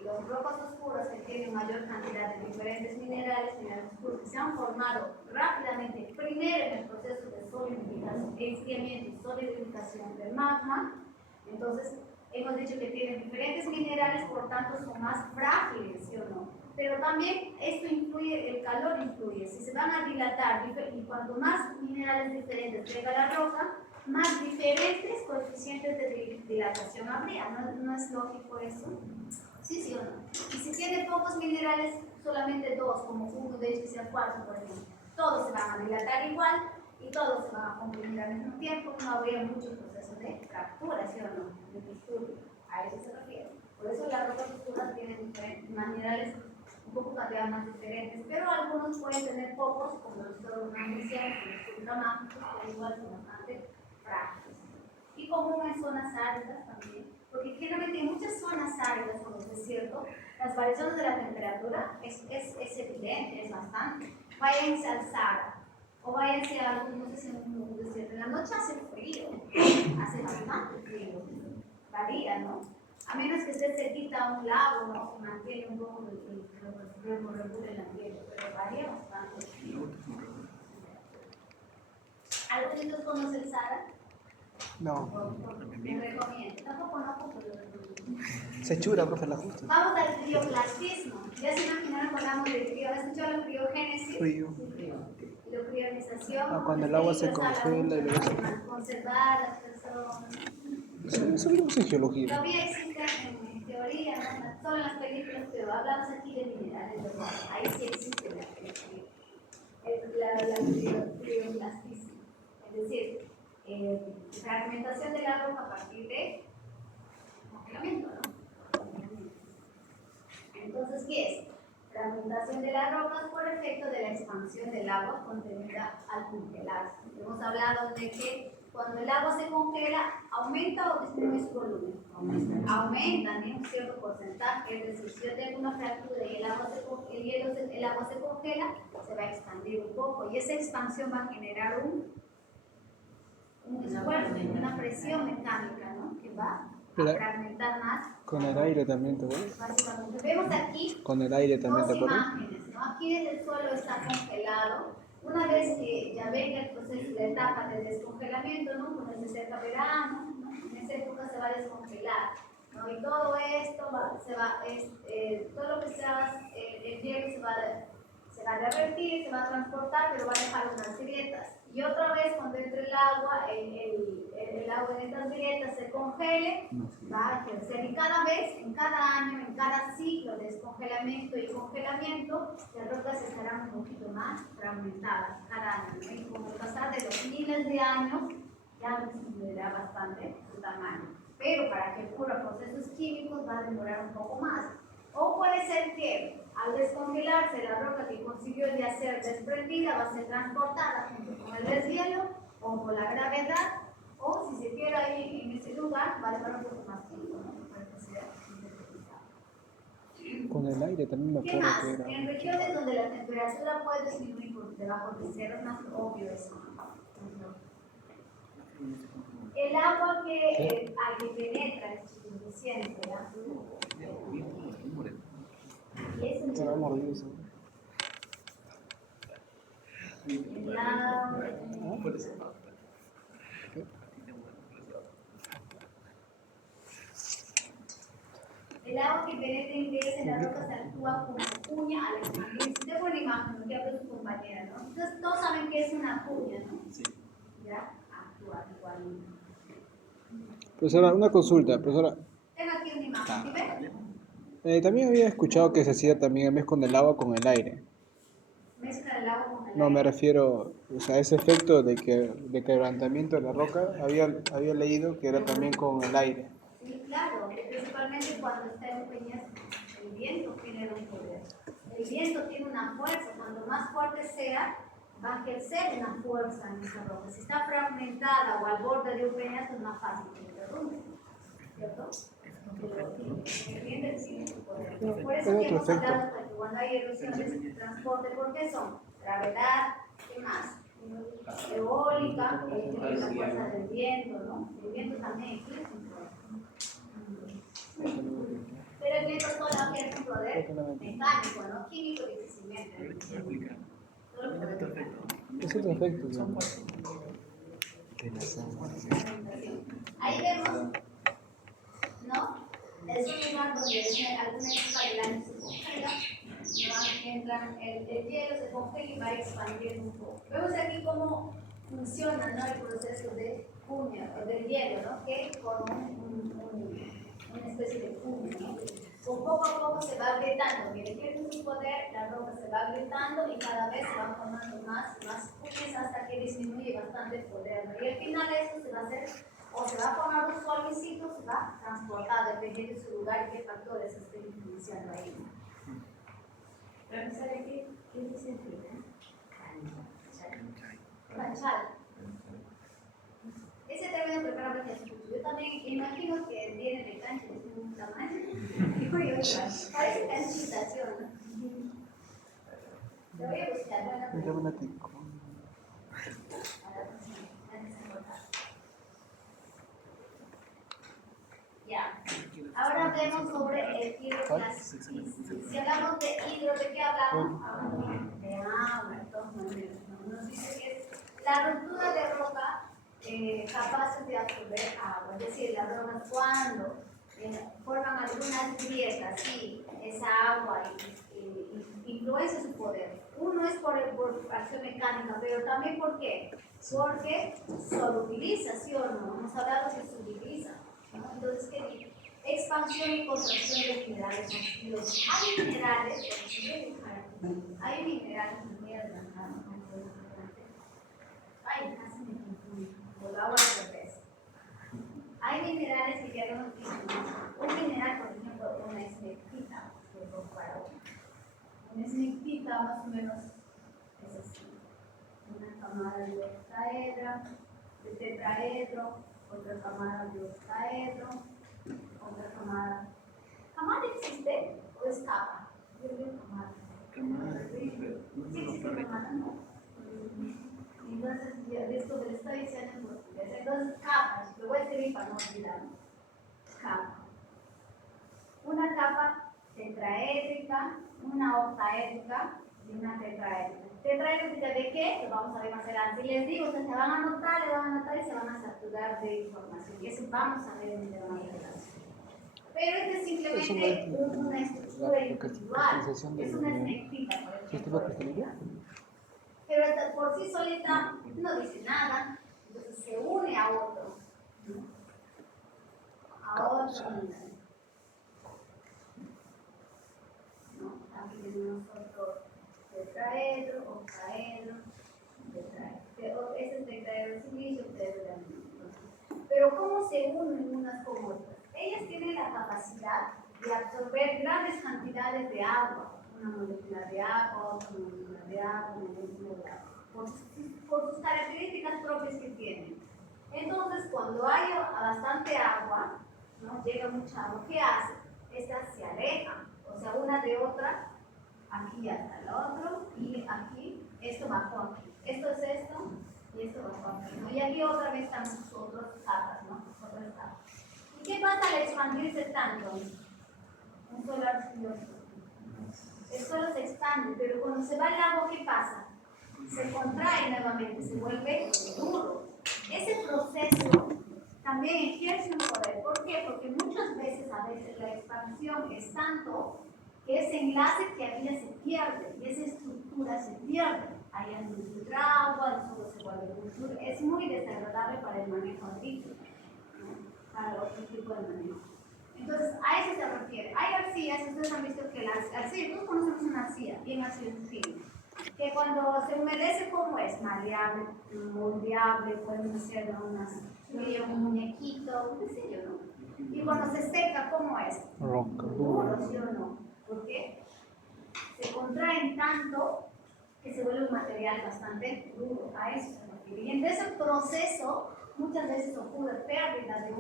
los rocas oscuras que tienen mayor cantidad de diferentes minerales oscuros que se han formado rápidamente, primero en el proceso de solidificación, enfriamiento y solidificación del magma. Entonces, hemos dicho que tienen diferentes minerales, por tanto son más frágiles, ¿sí o no? Pero también esto influye, el calor influye. Si se van a dilatar y cuanto más minerales diferentes llega la roca, más diferentes coeficientes de dilatación habría. ¿No es lógico eso? Sí, sí o no. Y si tiene pocos minerales, solamente dos, como uno de ellos que sea cuarzo, por ejemplo, todos se van a dilatar igual y todos se van a comprimir al mismo tiempo, no habría mucho proceso de fractura, ¿sí o no? De disturbio. A eso se refiere. Por eso las rocas oscuras tienen diferentes minerales, un poco cantidad más diferentes, pero algunos pueden tener pocos, como los magnesianos, los ultramágicos, que igual son bastante frágiles. Y común en zonas áridas también, porque generalmente en muchas zonas áridas, como el desierto, las variaciones de la temperatura es evidente, es bastante. Váyanse al Sahara, o váyanse a algún, no sé si en un desierto, en la noche hace frío, hace bastante frío, varía, ¿no? A menos que esté cerquita a un lago, ¿no? Se mantiene un poco el ambiente, pero varía bastante. ¿Alguno de ustedes conoce el Sahara? No. Me recomiendo. Tampoco conozco, pero lo recomiendo. Se chura, profe, la justa. Vamos al crioplastismo. Ya se imaginaron cuando hablamos de frío. ¿Has escuchado la criogénesis? Frío. La criogenización. Cuando el agua se congela y luego se... Conservar las personas. Eso vimos en geología. Todavía existe en teoría, ¿no? Solo en las películas, pero hablamos aquí de minerales, ¿verdad? Ahí sí existe la crioplastismo. Es decir, fragmentación de la roca a partir de congelamiento, ¿no? Entonces, ¿qué es? Fragmentación de las rocas por efecto de la expansión del agua contenida al congelarse. Hemos hablado de que cuando el agua se congela, ¿aumenta o disminuye su volumen? Aumenta en un cierto porcentaje, es decir, si yo tengo una fractura y el agua se congela, se va a expandir un poco y esa expansión va a generar un esfuerzo, una presión mecánica, ¿no? Que va a fragmentar más. Con el aire también te voy. Básicamente, vemos aquí Con el aire también dos te pones. imágenes, ¿no? Aquí el suelo está congelado. Una vez que ya venga el proceso, la etapa de descongelamiento, ¿no? Cuando se acerca verano, ¿no? En esa época se va a descongelar, ¿no? Y todo esto todo lo que sea el hielo se se va a derretir, se va a transportar, pero va a dejar unas grietas. Y otra vez, cuando entre el agua, el agua en estas grietas se congele, va a crecer. Y cada vez, en cada año, en cada ciclo de descongelamiento y congelamiento, las rocas estarán un poquito más fragmentadas cada año, ¿no? Y con el pasar de los miles de años, ya disminuirá bastante su tamaño. Pero para que ocurran procesos químicos va a demorar un poco más. O puede ser que al descongelarse la roca que consiguió ya ser desprendida va a ser transportada junto con el deshielo o con la gravedad, o si se queda ahí en ese lugar va a demorar un poco más tiempo, ¿no? Para que sea sintetizado. Con el aire también me ¿Qué acuerdo más? que era. En regiones donde la temperatura puede disminuir por debajo de cero, es más obvio eso. El agua que, al que penetra es suficiente, ¿verdad? Y eso es Era mordido eso. el agua. Por eso. El agua que penetra y ingresa en las rocas actúa como cuña al expandirse. Tengo una imagen, ¿no? Que hablo su compañera, ¿no? Entonces todos saben que es una cuña, ¿no? Sí. Ya, actúa igual. Profesora, una consulta, profesora. Tengo aquí una imagen, ¿sí ven? También había escuchado que se hacía también en vez con el agua con el aire. Mezcla el agua con el No, me aire. refiero, o sea, ese efecto de quebrantamiento de la roca, había leído que era también con el aire. Sí, claro, principalmente cuando está en peñas, el viento tiene un poder. El viento tiene una fuerza, cuanto más fuerte sea, va a ejercer una fuerza en esa roca. Si está fragmentada o al borde de un peñasco, es más fácil que se derrumbe, ¿cierto? El viento tiene su poder. Por eso que hemos hablado de que cuando hay erupciones de transporte, ¿por qué son? Gravedad, ¿qué más? Eólica, tiene la fuerza del viento, ¿no? El viento también ejerce un poder. Pero el viento solo ejerce un poder mecánico, ¿no? Químico difícilmente. Solo poder mecánico. Es otro efecto, ¿no? Ahí vemos, ¿no? Es un lugar donde alguna época del año se congela, ¿no? Entran el hielo, se congela y va a expandir un poco. Vemos aquí cómo funciona, ¿no? El proceso de cuña, del hielo, ¿no? Que forma una especie de cuña, ¿no? Poco a poco se va agrietando, que ejerce su poder, la roca se va agrietando y cada vez se van formando más y más cuñas hasta que disminuye bastante el poder, ¿no? Y al final eso se va a hacer, o se va a formar un suavecito, se va a transportar, dependiendo de su lugar y qué factores estén influenciando ahí. Pero ¿sabe qué dice aquí? Canchal. Ese término prepara muchas cosas. Yo también imagino que viene de cancha, es un tamaño. Digo yo, parece canchitación, ¿no? Lo voy a buscar, Qué bonito. Ya. Ahora hablemos sobre el hidroclasismo. Si hablamos de hidro, ¿de qué hablamos? De agua, de todas maneras. Nos dice que es la ruptura de roca capaces de absorber agua. Es decir, las rocas cuando forman algunas grietas, sí, esa agua influencia su poder. Uno es por acción mecánica, pero también ¿por qué? Porque solubiliza, ¿sí o no? Hemos hablado que solubiliza, ¿no? Entonces, ¿qué? Expansión y contracción de minerales activos. Hay minerales, hay minerales, ay, casi me confundo, lo hago al revés. Hay minerales que ya hemos visto. Un mineral, por ejemplo, una esmectita, que es para una esmectita más o menos es así. Una camada de octaedra, de tetraedro, otra camada de octaedro, otra camada. ¿Camada existe o es capa? Yo digo camada. Sí existe camada, ¿no? Entonces, esto me lo estoy diciendo en portugués. Entonces, capas, lo voy a escribir para no olvidar. Capa. Una capa tetraédrica, una octaédrica y una tetraédrica. ¿Tetraédrica de qué? Lo vamos a ver más adelante. Si les digo, ustedes se van a anotar, le van a anotar y se van a saturar de información. Y eso vamos a ver en el tema de adelante. Pero este es Eso no simplemente es una estructura individual, cristalización es de una esmectita, por ejemplo. sistema cristalino. Pero esta por sí solita no dice nada, entonces se une a otro, ¿no? A otro mineral. ¿No? Aquí tenemos otro tetraedro, octaedro, tetraedro. Ese es tetraedro silicio, tetraedro. Pero ¿cómo se unen unas con otras? Ellas tienen la capacidad de absorber grandes cantidades de agua, una molécula de agua, otra molécula de agua, una molécula de agua, por sus características propias que tienen. Entonces, cuando hay bastante agua, ¿no? Llega mucha agua, ¿qué hace? Estas se alejan, o sea, una de otra, aquí hasta el otro, y aquí, esto bajó aquí. Esto es esto, y esto bajó aquí, ¿no? Y aquí otra vez están sus otras capas, ¿no? Otras capas. ¿Y qué pasa al expandirse tanto? Un solo arcilloso. El suelo se expande, pero cuando se va el agua, ¿qué pasa? Se contrae nuevamente, se vuelve duro. Ese proceso también ejerce un poder. ¿Por qué? Porque muchas veces, la expansión es tanto que ese enlace que había se pierde y esa estructura se pierde. Hay mucha agua, el suelo se vuelve muy duro. Es muy desagradable para el manejo agrícola, ¿no? Para otro tipo de manejo. Entonces, a eso se refiere. Hay arcillas, ustedes han visto que las arcillas, todos conocemos una arcilla, bien arcilla fina, que cuando se humedece, ¿cómo es? Maleable, moldeable, pueden ser un muñequito, qué sé yo, ¿no? Y cuando se seca, ¿cómo es? Roca, Duro, ¿sí o no? ¿Por qué? Se contraen tanto que se vuelve un material bastante duro. A eso se refiere. Y en ese proceso, muchas veces ocurre pérdida de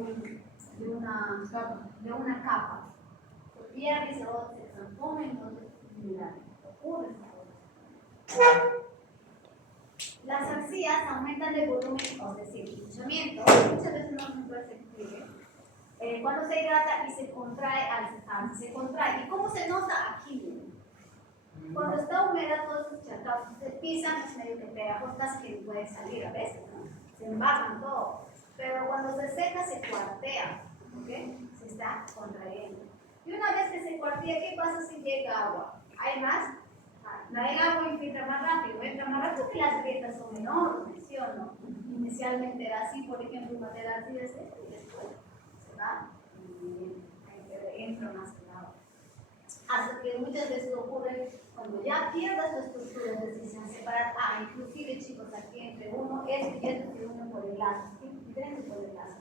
una capa. Se pierde y se transforma en otro mineral. Ocurre esa cosa. Las arcillas aumentan el volumen, es decir, el funcionamiento. Muchas veces no se percibe. Cuando se hidrata y se contrae al secarse, se contrae. ¿Y cómo se nota? Aquí. Cuando está húmeda, todos sus chacaos se pisan, es medio que pegajoso, casi que puede salir a veces, ¿no? Se embarran todo. Pero cuando se seca, se cuartea, ¿ok? Se está contrayendo. Y una vez que se cuartea, ¿qué pasa si llega agua? ¿Hay más? El agua infiltra más rápido, entra más rápido que las grietas son enormes, ¿sí o no? Inicialmente era así, por ejemplo, un material así de este, y después se va y entra más que agua. Hasta que muchas veces ocurre cuando ya pierdas tu estructura, es decir, se van a separar. Inclusive, chicos, aquí entre uno, esto y esto se unen por el lazo, ¿sí? Diferentes por el lazo.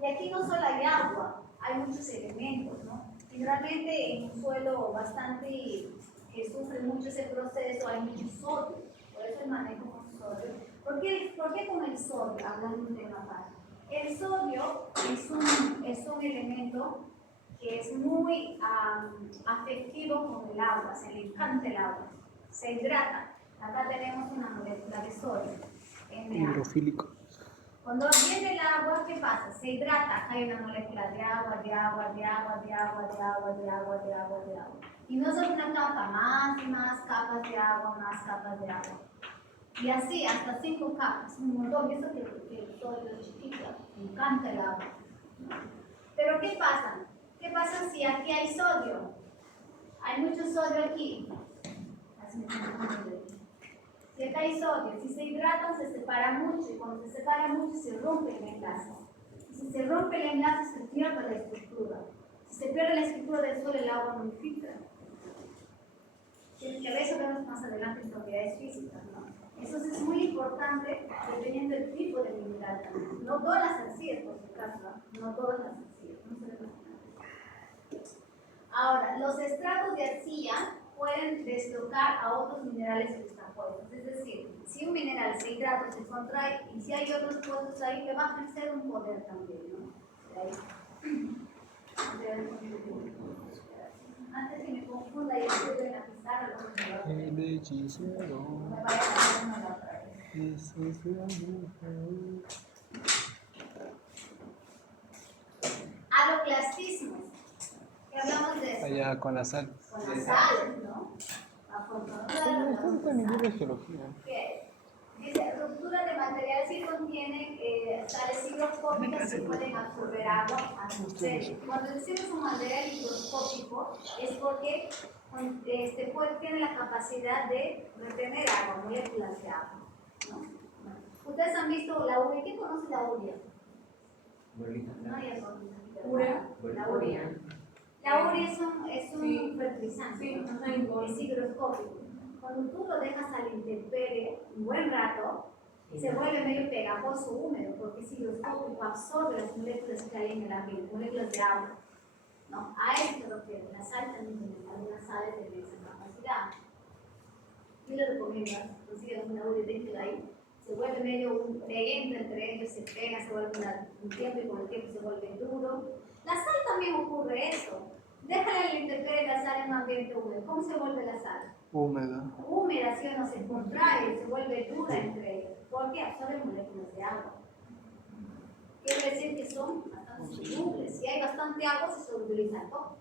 Y aquí no solo hay agua, hay muchos elementos, ¿no? Generalmente en un suelo bastante que sufre mucho ese proceso hay mucho sodio, por eso el manejo con sodio. ¿Por qué con el sodio? Hablando de un tema aparte. El sodio es un elemento que es muy afectivo con el agua, se le encanta el agua, se hidrata. Acá tenemos una molécula de sodio, Na. hidrofílico. Cuando viene el agua, ¿qué pasa? Se hidrata, hay una molécula de agua, de agua, de agua, de agua, de agua, de agua, de agua, de agua. Y no solo una capa, más y más capas de agua, más capas de agua. Y así, hasta 5 capas, un montón. Y eso que el sodio es chiquito, me encanta el agua. Pero ¿qué pasa? ¿Qué pasa si aquí hay sodio? Hay mucho sodio aquí. Así me confundo. Si acá hay sodio, si se hidratan se separa mucho y cuando se separa mucho se rompe el enlace. Y si se rompe el enlace se pierde la estructura. Si se pierde la estructura del suelo el agua no filtra. Que a eso vemos más adelante en propiedades físicas, ¿no? Eso es muy importante dependiendo del tipo de mineral también. No todas las arcillas, por si acaso, no todas las arcillas. No se deben. Ahora, los estratos de arcilla pueden deslocar a otros minerales justapuestos. Es decir, si un mineral se hidrata, se contrae, y si hay otros puestos ahí, le va a ejercer un poder también, ¿no? De ahí. Antes que me confunda y escriben en la pizarra, El hechicero. no me vaya a hacer una la otra vez. Ese es el mujer. Aloclastismos. ¿Qué hablamos de eso? Allá con la sal. Con las sales, ¿no? A Esto en mi libro de geología. ¿Qué? Dice, ruptura de material si contienen sales higroscópicas que pueden absorber agua a su seno. Cuando decimos un material higroscópico es porque tiene la capacidad de retener agua, moléculas de agua, ¿no? Ustedes han visto la urea. ¿Quién conoce la urea? No, ya son. La urea. La urea es un fertilizante, es higroscópico. Cuando tú lo dejas a la intemperie un buen rato, se vuelve medio pegajoso, húmedo, porque es higroscópico, absorbe las moléculas que hay en el ambiente, moléculas de agua, ¿no? A eso se refiere. La sal también tiene, algunas sales tienen esa capacidad. Y lo recomiendo, consigan una urea de ahí. Se vuelve medio peguento entre ellos, se pega, se vuelve un tiempo y con el tiempo se vuelve duro. La sal también ocurre eso. Déjala en la intemperie la sal en un ambiente húmedo. ¿Cómo se vuelve la sal? Húmeda. Húmeda, si no se contrae, se vuelve dura entre ellos, porque absorbe moléculas de agua. Quiere decir que son bastante solubles. Si hay bastante agua, se solubiliza todo.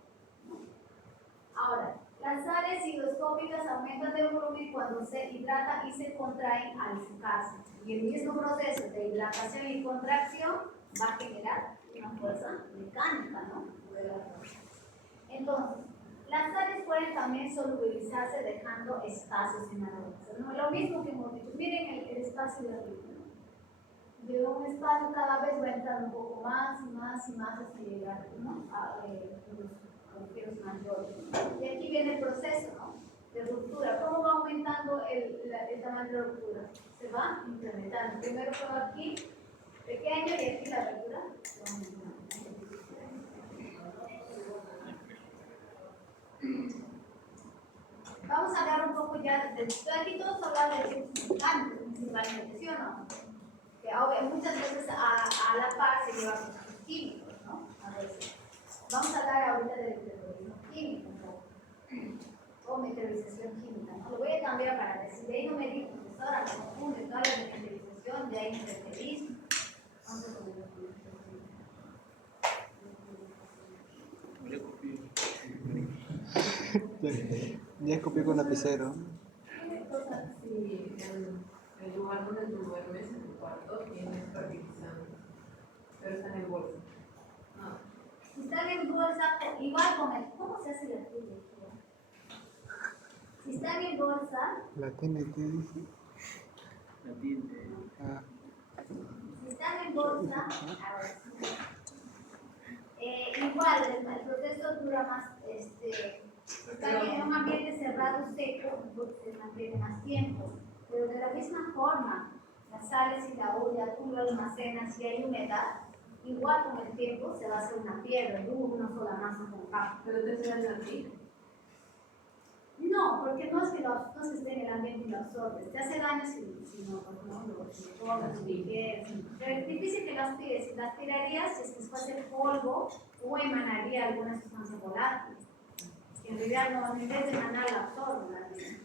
Ahora, las sales higroscópicas aumentan de volumen cuando se hidrata y se contraen al secarse. Y el mismo proceso de hidratación y contracción va a generar una fuerza mecánica, ¿no? Entonces, las sales pueden también solubilizarse dejando espacios en la roca. ¿No? Lo mismo que hemos dicho. Miren el espacio de arriba. De un espacio cada vez va a entrar un poco más y más y más hasta llegar, ¿no? A los agujeros mayores. Y aquí viene el proceso, ¿no? De ruptura. ¿Cómo va aumentando el tamaño de la ruptura? Se va incrementando. Primero fue aquí, pequeño, y aquí la ruptura va aumentando. Vamos a hablar un poco ya de aquí todos hablan de significantes, principalmente, ¿sí o no? Que muchas veces a la par se lleva con químicos, ¿no? A veces. Vamos a hablar ahorita del terrorismo químico, ¿no? O meteorización química, ¿no? Lo voy a cambiar para decir, de ahí no me dijo, profesora, me confunde, tú hablas de meteorización, de ahí meteorismo. Vamos a ponerlo con Ya copié con lapicero. Si el lugar donde tú duermes en tu cuarto tienes fertilizante, pero están en bolsa. No. Si están en bolsa, igual con el. ¿Cómo se hace la tele? Si están en bolsa. La TNT dice. La tienda. Ah. Si están en bolsa, igual el proceso dura más. Están en un ambiente cerrado, seco, se mantiene más tiempo. Pero de la misma forma, las sales y la urea, tú lo almacenas y hay humedad, igual con el tiempo se va a hacer una piedra, una sola masa con capa. Pero te se daña a ti. No, porque no es que esté en el ambiente y lo absorbes. Te hace daño si no lo tomas, lo limpias. Pero es difícil que lo aspires. Si lo aspirarías, es que fuese polvo o emanaría alguna sustancia volátil. En realidad no, en vez de emanar la absorbe la vida.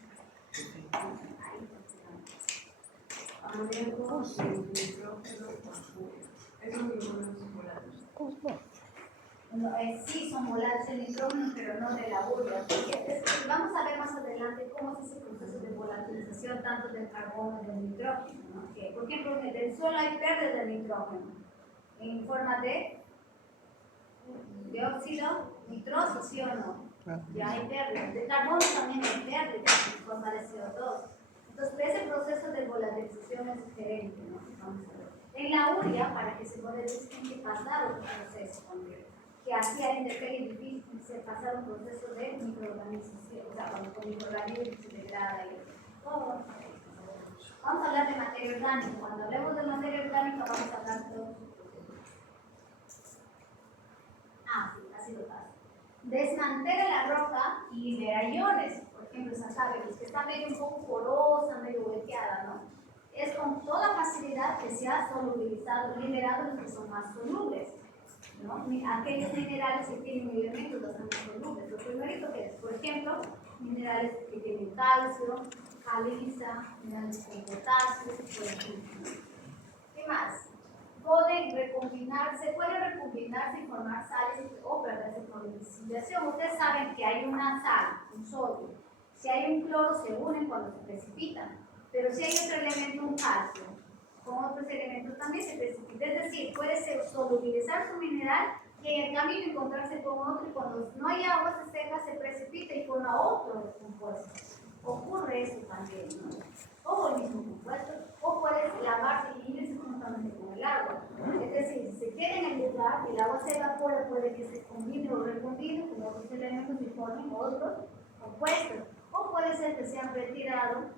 Amoníaco, nitrógeno, esos ninguno son volátiles. Sí, son volátiles el nitrógeno, pero no de la urea. Vamos a ver más adelante cómo es ese proceso de volatilización tanto del carbono y del nitrógeno, ¿no? Que, por ejemplo, del suelo hay pérdida de nitrógeno en forma de óxido nitroso, ¿sí o no? Ya hay pérdida. De carbono también hay pérdida en forma de CO2. Entonces, ese proceso de volatilización es diferente, ¿no? Vamos a ver. En la urea, para que se volatilice, tiene que pasar otro proceso también, que hacía en difícil se pasar un proceso de microorganización, o sea, cuando con microorganismos se degrada y todo. Vamos a hablar de materia orgánica. Cuando hablemos de materia orgánica, vamos a hablar de todo. Sí, así lo pasa. Desmantela la roca y libera iones. Por ejemplo, esa los que está medio un poco porosa, medio huequeada, ¿no? Es con toda facilidad que se ha solubilizado, liberado los que son más solubles, ¿no? Aquellos minerales que tienen elementos bastante solubles. Lo primerito que es, por ejemplo, minerales que tienen calcio, caliza, minerales con potasio, por ejemplo. ¿Qué más? Puede recombinarse y formar sales o perderse por desidratación. Ustedes saben que hay una sal, un sodio. Si hay un cloro, se unen cuando se precipitan. Pero si hay otro elemento, un calcio, con otros elementos también se precipita. Es decir, puede ser solubilizar su mineral y en el camino encontrarse con otro y cuando no hay agua se seca, se precipita y forma otro compuesto. Ocurre eso también, ¿no? O el mismo compuesto, o puede lavarse y irse juntamente con el agua. Es decir, si se queda en el lugar y el agua se evapora, puede que se combine o recombine con otros elementos y formen otros compuestos. O puede ser que se han retirado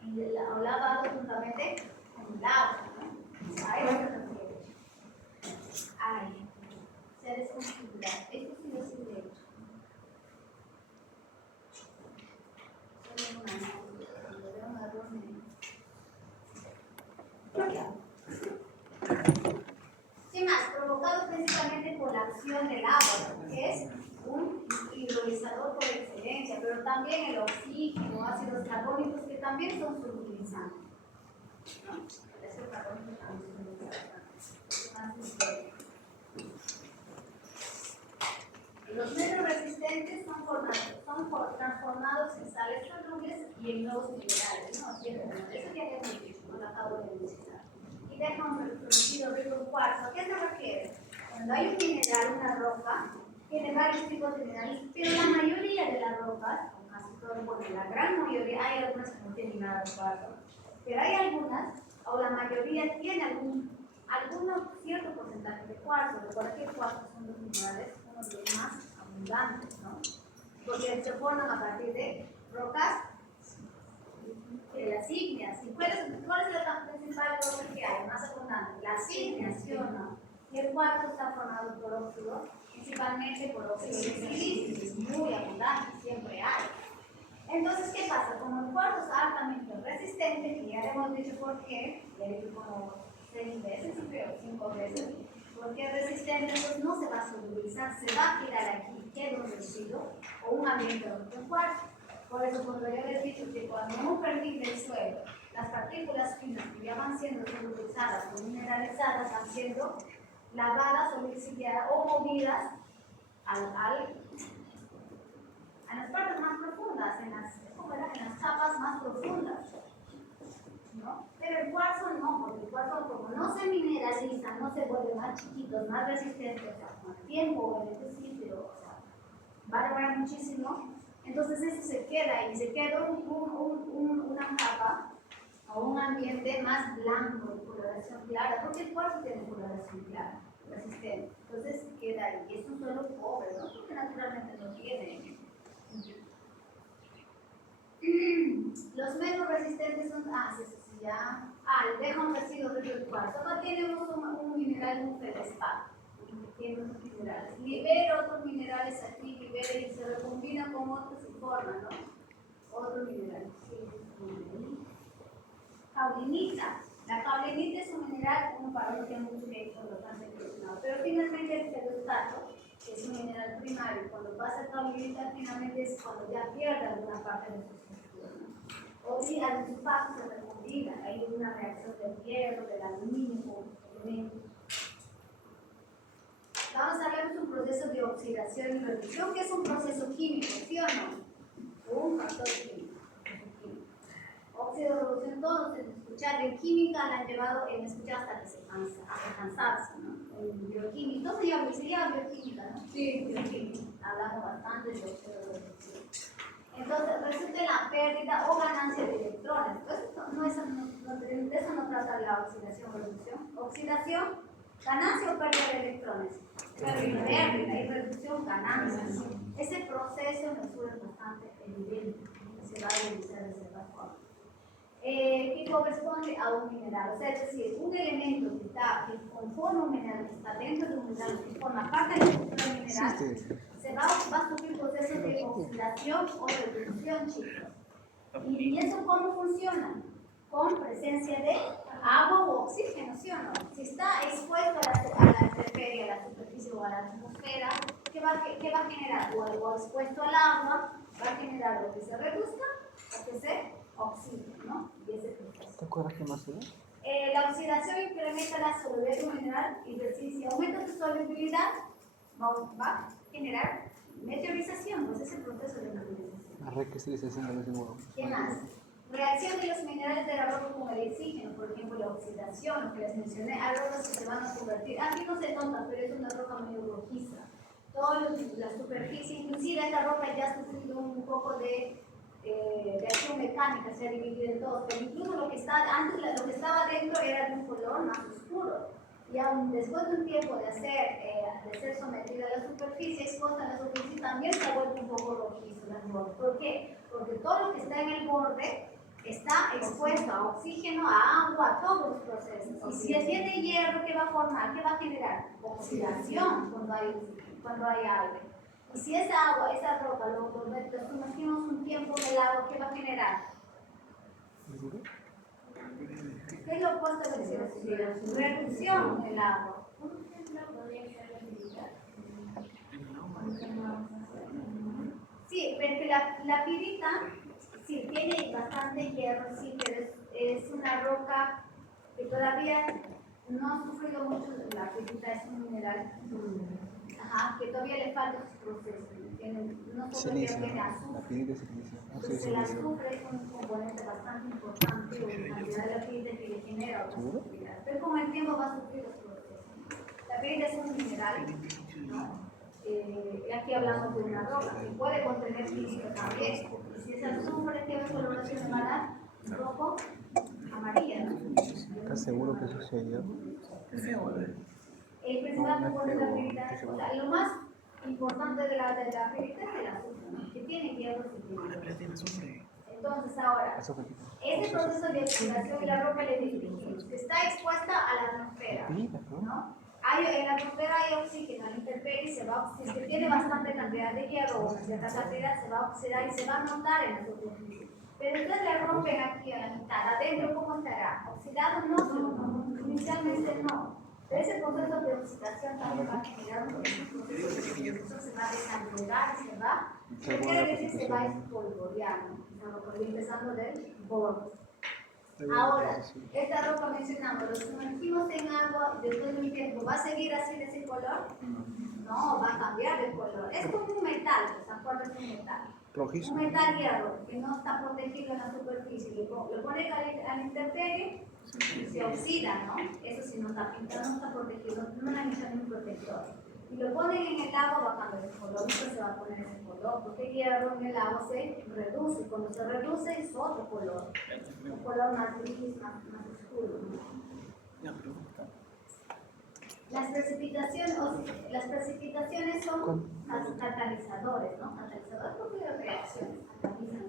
o lavado juntamente con el agua, ¿no? A eso se refiere. Ay, se desconfigura. Esto sí lo sé de hecho. Solo una cuando veo un error sin más, provocado principalmente por la acción del agua, que es un hidrolizador por excelencia, pero también el oxígeno, ácidos carbónicos, que también son solubilizantes. ¿No? Esos carbónicos también son solubilizantes. Los menos resistentes son transformados en sales solubles y en nuevos minerales. ¿No? Eso ya hemos dicho, no lo acabo de mencionar. Y deja un reconocido rico cuarzo. ¿A qué se refiere? Cuando hay un mineral, una roca, tiene varios tipos de minerales, pero la mayoría de las rocas, casi todo, bueno, la gran mayoría, hay algunas que no tienen nada de cuarzo, pero hay algunas, o la mayoría tiene algún cierto porcentaje de cuarzo. Recuerda que el cuarzo son los minerales uno de los más abundantes, ¿no? Porque se forman a partir de rocas de las ígneas. ¿Y cuál es la principal roca que hay, más abundante? Las ígneas, ¿sí o no? Y el cuarzo está formado por óxido, principalmente por óxido de silicio, es muy abundante, siempre hay. Entonces, ¿qué pasa? Como el cuarzo es altamente resistente, que ya le hemos dicho por qué, ya he dicho como 6 veces, creo, 5 veces, porque es resistente, entonces no se va a solubilizar, se va a quedar aquí, queda un residuo o un ambiente de cuarzo. Por eso, cuando yo les he dicho que cuando en un perfil del suelo, las partículas finas que ya van siendo solubilizadas o mineralizadas van siendo lavadas o lixiviadas o movidas a las partes más profundas, en las capas más profundas, ¿no? Pero el cuarzo no, porque el cuarzo como no se mineraliza, no se vuelve más chiquitos, más resistentes, o sea, con el tiempo, en este sitio, o sea, va a durar muchísimo, entonces eso se queda y se queda una capa o un ambiente más blanco de coloración clara, porque el cuarzo tiene coloración clara, resistente, entonces queda ahí, y es un suelo pobre, ¿no? Porque naturalmente no tiene. Los menos resistentes son deja un residuo dentro del cuarzo. Acá tenemos un mineral muy feldespar, tiene unos minerales. Libera otros minerales aquí, libera y se recombina con otros y forma, ¿no? Otro mineral. Caulinita. La caulinita es un mineral, como para no tener mucho que por lo tanto mencionado. Pero finalmente el feldespato es un mineral primario. Cuando pasa a caulinita, finalmente es cuando ya pierde alguna parte de su estructura, ¿no? O si al su paso se recombina, hay una reacción del hierro, del aluminio con elementos. Vamos a ver un proceso de oxidación y reducción, que es un proceso químico, ¿sí o no? O un factor químico. Óxido de reducción, todos en escuchar en química la han llevado en escuchar hasta que se cansa, hasta cansarse, ¿no? En bioquímica, ¿cómo se llama bioquímica, no? Sí, bioquímica. Hablamos bastante de óxido de reducción. Entonces, resulta la pérdida o ganancia de electrones. Entonces, de eso no trata la oxidación-reducción. Oxidación, ganancia o pérdida de electrones. Pérdida y reducción, ganancia. Ese proceso en el sur es bastante evidente, se va a realizar de cierta forma. Que corresponde a un mineral, o sea, es decir, un elemento que conforma un mineral, que está dentro de un mineral, que forma parte de la estructura del mineral, se va a sufrir procesos de oxidación o reducción, chicos. ¿Y eso cómo funciona? Con presencia de agua u oxígeno, ¿sí o no? Si está expuesto a la intemperie, a la superficie o a la atmósfera, ¿qué va a generar? O expuesto al agua, va a generar lo que se reduzca o que se oxide, ¿no? Y ese proceso. ¿Te acuerdas qué más era? La oxidación incrementa la solubilidad de un mineral y si aumenta su solubilidad, va a generar meteorización, pues ese proceso de meteorización. La recristalización de los huevos. ¿Qué más? Reacción de los minerales. minerales de la roca como el oxígeno, por ejemplo, la oxidación, lo que les mencioné, hay rocas que se van a convertir, aquí no se nota, pero es una roca medio rojiza. Toda la superficie, inclusive esta roca ya ha sufrido un poco de acción mecánica, se ha dividido en dos, pero incluso lo que está, antes lo que estaba dentro era de un color más oscuro. Y aún después de un tiempo de ser sometida a la superficie, expuesta a la superficie, también se ha vuelto un poco rojizo la roca. ¿Por qué? Porque todo lo que está en el borde está expuesto a oxígeno, a agua, a todos los procesos. Y si tiene hierro, ¿qué va a formar? ¿Qué va a generar? Oxidación cuando hay aire. Y si esa agua, esa roca, lo sumergimos un tiempo en el agua, ¿qué va a generar? ¿Qué es lo opuesto a la oxidación? Reducción del agua. Un ejemplo podría ser la pirita. Sí, porque la pirita sí tiene bastante hierro, sí, pero es una roca que todavía no ha sufrido mucho. La pirita es un mineral que todavía le falta sus procesos. No todavía tiene La azufre. pirita es silicio. Entonces el azufre es un componente bastante importante o la cantidad de la pirita que le genera otras actividades. Pero con el tiempo va a sufrir los procesos. La pirita es un mineral, ¿no? Aquí hablamos de una roca que puede contener pirita también. Y si es azufre, ¿qué coloración va a dar? Rojo, amarilla, ¿no? ¿Estás seguro que eso sea hierro? El principal componente de la pirita es lo más importante de la pirita es el azufre, ¿no? Que tiene hierro y tiene azufre. Entonces ahora, este proceso de oxidación y la roca le dijimos que está expuesta a la atmósfera, ¿no? En la atmósfera hay oxígeno, a la intemperie se va a oxidar, si tiene bastante cantidad de hierro o cierta cantidad se va a oxidar y se va a notar en la superficie. Pero ustedes le rompen aquí a la mitad, adentro ¿cómo estará? ¿Oxidado? No, inicialmente no. Pero ese proceso de oxidación también va a generar un proceso de se va a desagregar, ¿qué quiere decir? Se va a espolvorear, ¿no? Empezando del borde. Ahora, esta roca mencionamos, lo sumergimos en agua y después de un tiempo, ¿va a seguir así de ese color? No, va a cambiar de color. Es como un metal, ¿se acuerdan? Es un metal. Rojizo. Un metal hierro que no está protegido en la superficie. Lo pone a la intemperie y se oxida, ¿no? Eso sí no está pintado, no está protegido, no necesita ni un protector. Y lo ponen en el agua, va a cambiar el color, nunca se va a poner ese color, porque el hierro en el agua se reduce. Cuando se reduce es otro color, un color más gris, más oscuro, ¿no? Las precipitaciones son catalizadores, ¿no? Catalizadores porque reacciones, catalizan.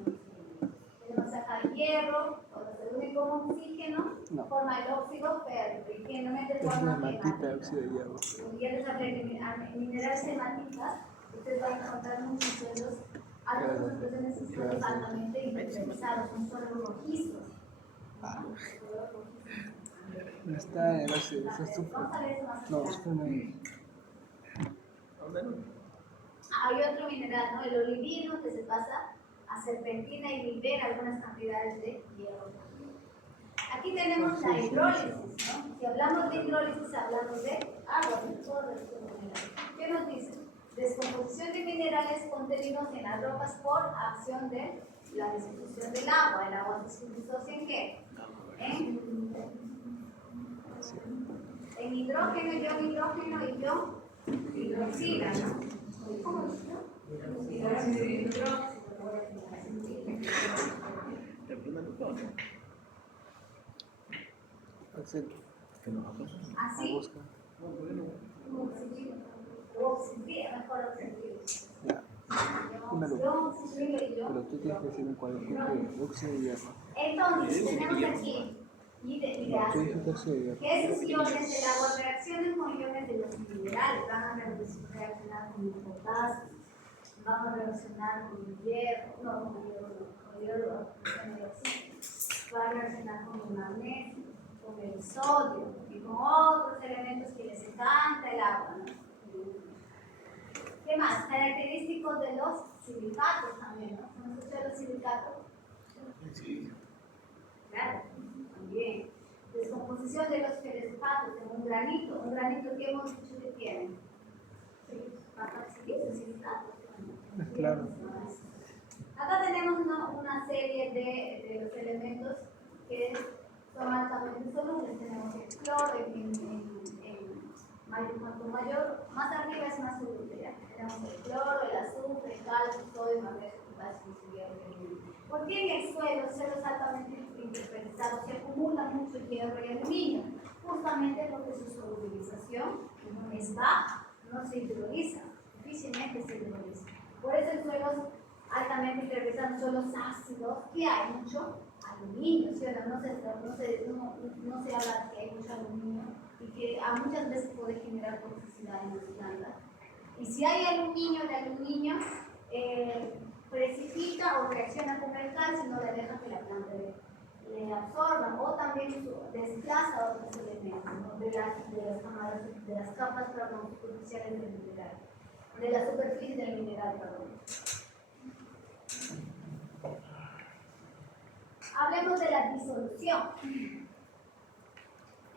Tenemos acá el hierro, cuando se une con oxígeno, forma el óxido férrico y generalmente Es forma una matita de óxido de hierro. Minerales hematitas, ustedes van a encontrar muchos suelos, altas concentraciones de suelos altamente industrializados, son suelos rojizos. No está en el óxido, es azufre. No, azufre no hay. Hay otro mineral, ¿no? El olivino, que se pasa a serpentina y libera algunas cantidades de hierro. Aquí tenemos la hidrólisis, ¿no? Si hablamos de hidrólisis, hablamos de agua, de todo esto de minerales. ¿Qué nos dice? Descomposición de minerales contenidos en las rocas por acción de la disolución del agua. ¿El agua se disocia en qué? En hidrógeno, hidrógeno y hidroxila, ¿no? ¿Cómo es eso? Hidróxido. Así. Oxidía, mejor oxidía. Ya. Pero tú tienes que decir en cuál es óxido de hierro. Entonces, tenemos aquí Tú dijiste óxido de hierro. que esos iones del agua reaccionan con iones de los minerales, van a reaccionar con el potasio, van a reaccionar con el hierro, con hierro, van a reaccionar con el magnesio, con el sodio y con otros elementos que les encanta el agua, ¿no? ¿Qué más? Característicos de los silicatos también, ¿no? ¿Se nos escucha los silicatos? Sí. Claro, también. Descomposición de los felespatos en un granito que hemos dicho que tiene. Silicatos. Claro. Acá tenemos una serie de los elementos cloro cuanto mayor, más arriba es más soluble. ¿Ya? Tenemos el cloro, el azufre, el calcio, sodio, magnesio, potasio, hierro. ¿Por qué en el suelo es altamente interpretado? Se acumula mucho hierro y aluminio, justamente porque su solubilización es baja, no se hidroliza, difícilmente se hidroliza. Por eso en suelos altamente interpretados, suelos ácidos, que hay mucho aluminio, ¿sí? No se habla que hay mucho aluminio y que a muchas veces puede generar toxicidad en las plantas. Y si hay aluminio, el aluminio precipita o reacciona con el calcio y no le deja que la planta le absorba, o también desplaza otros elementos, ¿no? de las capas superficiales del mineral, de la superficie del mineral, perdón. Hablemos de la disolución.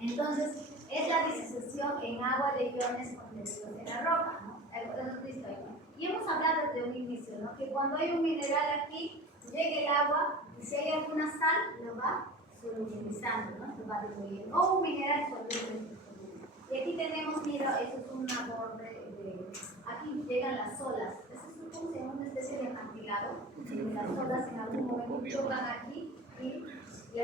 Entonces, es la disociación en agua de iones contenidos en la roca, ¿no? Y hemos hablado desde un inicio, ¿no? Que cuando hay un mineral aquí, llega el agua y si hay alguna sal, lo va solubilizando, ¿no? Lo va diluyendo. O un mineral soluble. Y aquí tenemos, mira, eso es una borde de... Aquí llegan las olas. Eso es como una especie de acantilado. Las olas en algún momento chocan aquí y el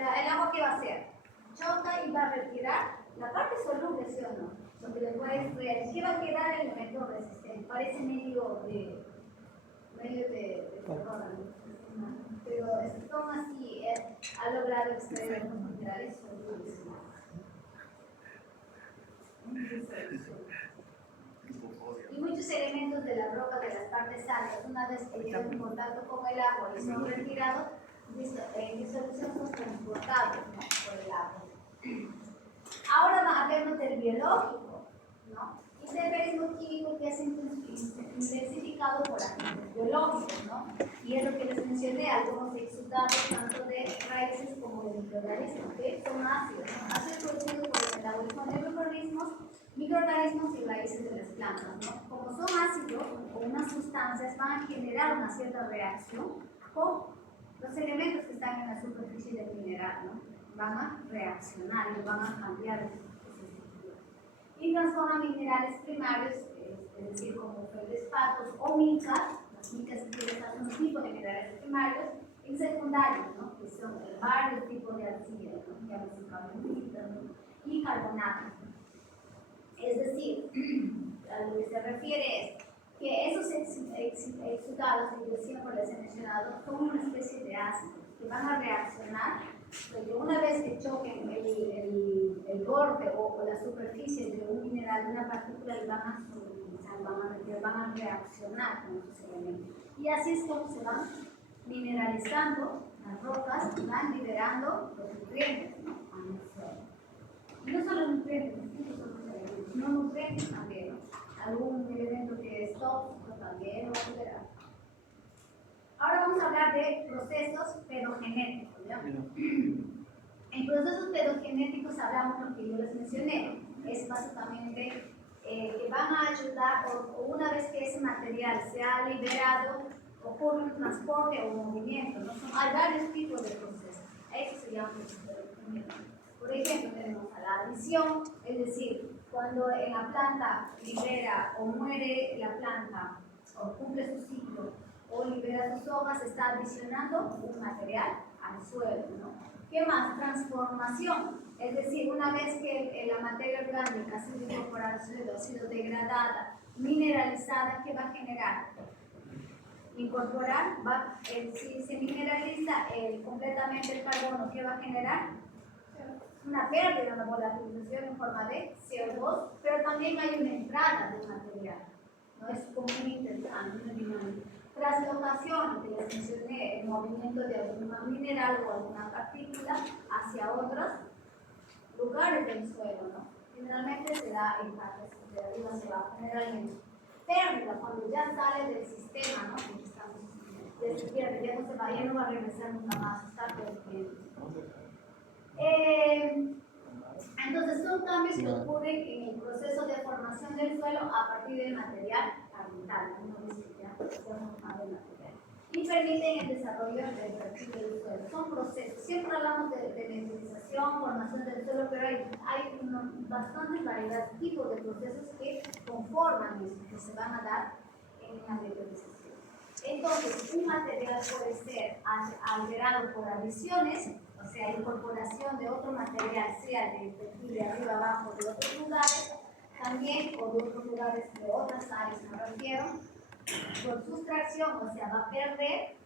agua, ¿qué va a hacer? Choca y va a retirar la parte soluble, ¿sí o no? Donde le puedes creer. ¿Qué va a quedar el elemento resistente? Parece medio de terror, ¿no? Pero aún así ha logrado extraer los minerales solubles. Y muchos elementos de la roca, de las partes altas, una vez que llegan en contacto con el agua y son retirados, en disolución son transportados, ¿no? Por el agua. Ahora hablemos del biológico, ¿no? Y del verismo químico que es intensificado por agentes biológicos, ¿no? Y es lo que les mencioné, algunos exudados tanto de raíces como de microorganismos, que son ácidos, ¿no? Ácidos producidos por el metabolismo de microorganismos y raíces de las plantas, ¿no? Como son ácidos o unas sustancias, van a generar una cierta reacción con los elementos que están en la superficie del mineral, ¿no? Van a reaccionar y van a cambiar sus estructuras. Y transforman minerales primarios, es decir, como feldespatos o micas, las micas son un tipo de minerales primarios, en secundarios, ¿no? Que son varios tipos de arcillas, ¿no? Llámese carbonitas, ¿no? Y carbonatos. Es decir, a lo que se refiere es que esos exudados que siempre les he mencionado son una especie de ácidos que van a reaccionar, porque una vez que choquen el borde o la superficie de un mineral, de una partícula, van a solubilizar, van a reaccionar con esos elementos. Y así es como se van mineralizando las rocas y van liberando los nutrientes, ¿no? A el suelo. Y no solo nutrientes, no nutrientes también, ¿no? Algún elemento que es tóxico también lo va a liberar. Ahora vamos a hablar de procesos pedogenéticos, ¿ya? En procesos pedogenéticos hablamos lo que yo les mencioné, es básicamente que van a ayudar, o una vez que ese material se ha liberado, ocurre un transporte o movimiento, ¿no? Hay varios tipos de procesos, eso se llama proceso pedogenético. Por ejemplo, tenemos a la adición, es decir, cuando en la planta libera o muere la planta o cumple su ciclo o libera sus hojas, está adicionando un material al suelo, ¿no? ¿Qué más? Transformación, es decir, una vez que la materia orgánica ha sido incorporada al suelo, ha sido degradada, mineralizada, ¿qué va a generar? Incorporar, si se mineraliza completamente el carbono, ¿qué va a generar? Una pérdida, una volatilización en forma de CO2, pero también hay una entrada de material, ¿no? Es como un intercambio, una dinámica. Translocación, que les mencioné, el movimiento de algún mineral o alguna partícula hacia otros lugares del suelo, ¿no? Generalmente se da en partes de arriba hacia abajo, generalmente. Pérdida, cuando ya sale del sistema, ¿no? Ya se pierde, ya no va a regresar nunca más, está perdiendo. Entonces son cambios que ocurren en el proceso de formación del suelo a partir del material ambiental, y permiten el desarrollo del perfil del suelo. Son procesos, siempre hablamos de mineralización, formación del suelo, pero hay bastantes variedades, tipos de procesos que conforman eso, que se van a dar en la mineralización. Entonces, un material puede ser alterado por adiciones, o sea, incorporación de otro material, sea de perfil de arriba abajo de otros lugares, también o de otros lugares de otras áreas, me refiero, por sustracción, o sea, va a perder,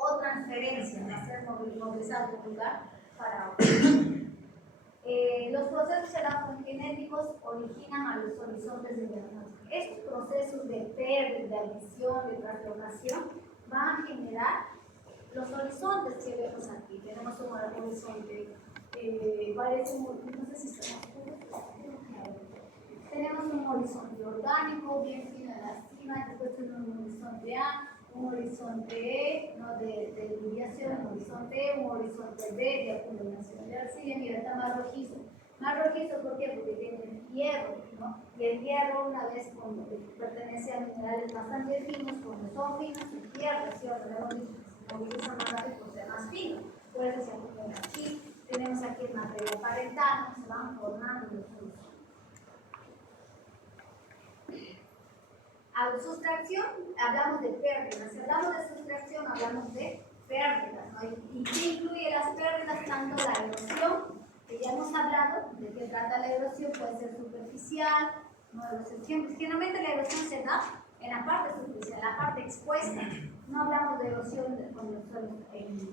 o transferencia, va a ser movilizado de un lugar para otro. Los procesos genéticos originan a los horizontes de diagnóstico. Estos procesos de pérdida, de adición, de translocación van a generar los horizontes que vemos aquí. Tenemos un horizonte, parece, no sé si estamos tenemos un horizonte orgánico, bien fino en la cima, después tenemos un horizonte A, un horizonte E, ¿no? de desviación, un horizonte E, un horizonte B, de acumulación de arcilla. Mira, está más rojizo. Más rojizo, ¿por qué? Porque tiene hierro, ¿no? Y el hierro, una vez cuando pertenece a minerales bastante finos, cuando son finos, se pierde, ¿cierto? Hemos dicho que se moviliza más rápido por ser más fino. Por eso se acumula aquí. Tenemos aquí el material parental, se van formando los horizontes. A sustracción hablamos de pérdidas. Si hablamos de sustracción hablamos de pérdidas, ¿no? ¿Y qué incluye las pérdidas? Tanto la erosión, que ya hemos hablado de qué trata la erosión, puede ser superficial, ¿no? Generalmente la erosión se da en la parte superficial, la parte expuesta. No hablamos de erosión de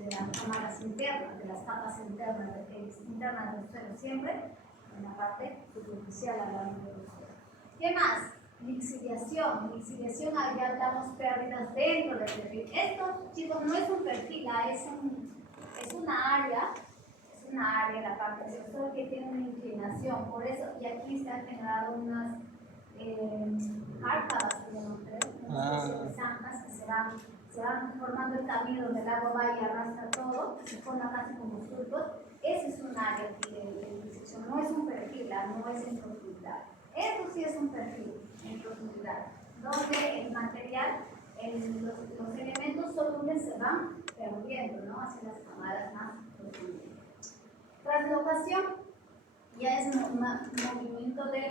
las cámaras internas, de las capas internas del suelo, siempre en la parte superficial hablamos de erosión. ¿Qué más? Lixiviación, ya hablamos pérdidas dentro del perfil. Esto, chicos, no es un perfil, es una área en la parte del suelo que tiene una inclinación, por eso, y aquí se han generado unas cárcavas, unas zanjas que se van formando el camino donde el agua va y arrastra todo, se forma casi como surcos. Ese es un área de lixiviación, no es un perfil, no es en profundidad. Esto sí es un perfil en profundidad, donde el material, los elementos solubles se van perdiendo, ¿no? Hacia las camadas más profundas. Translocación ya es movimiento de, o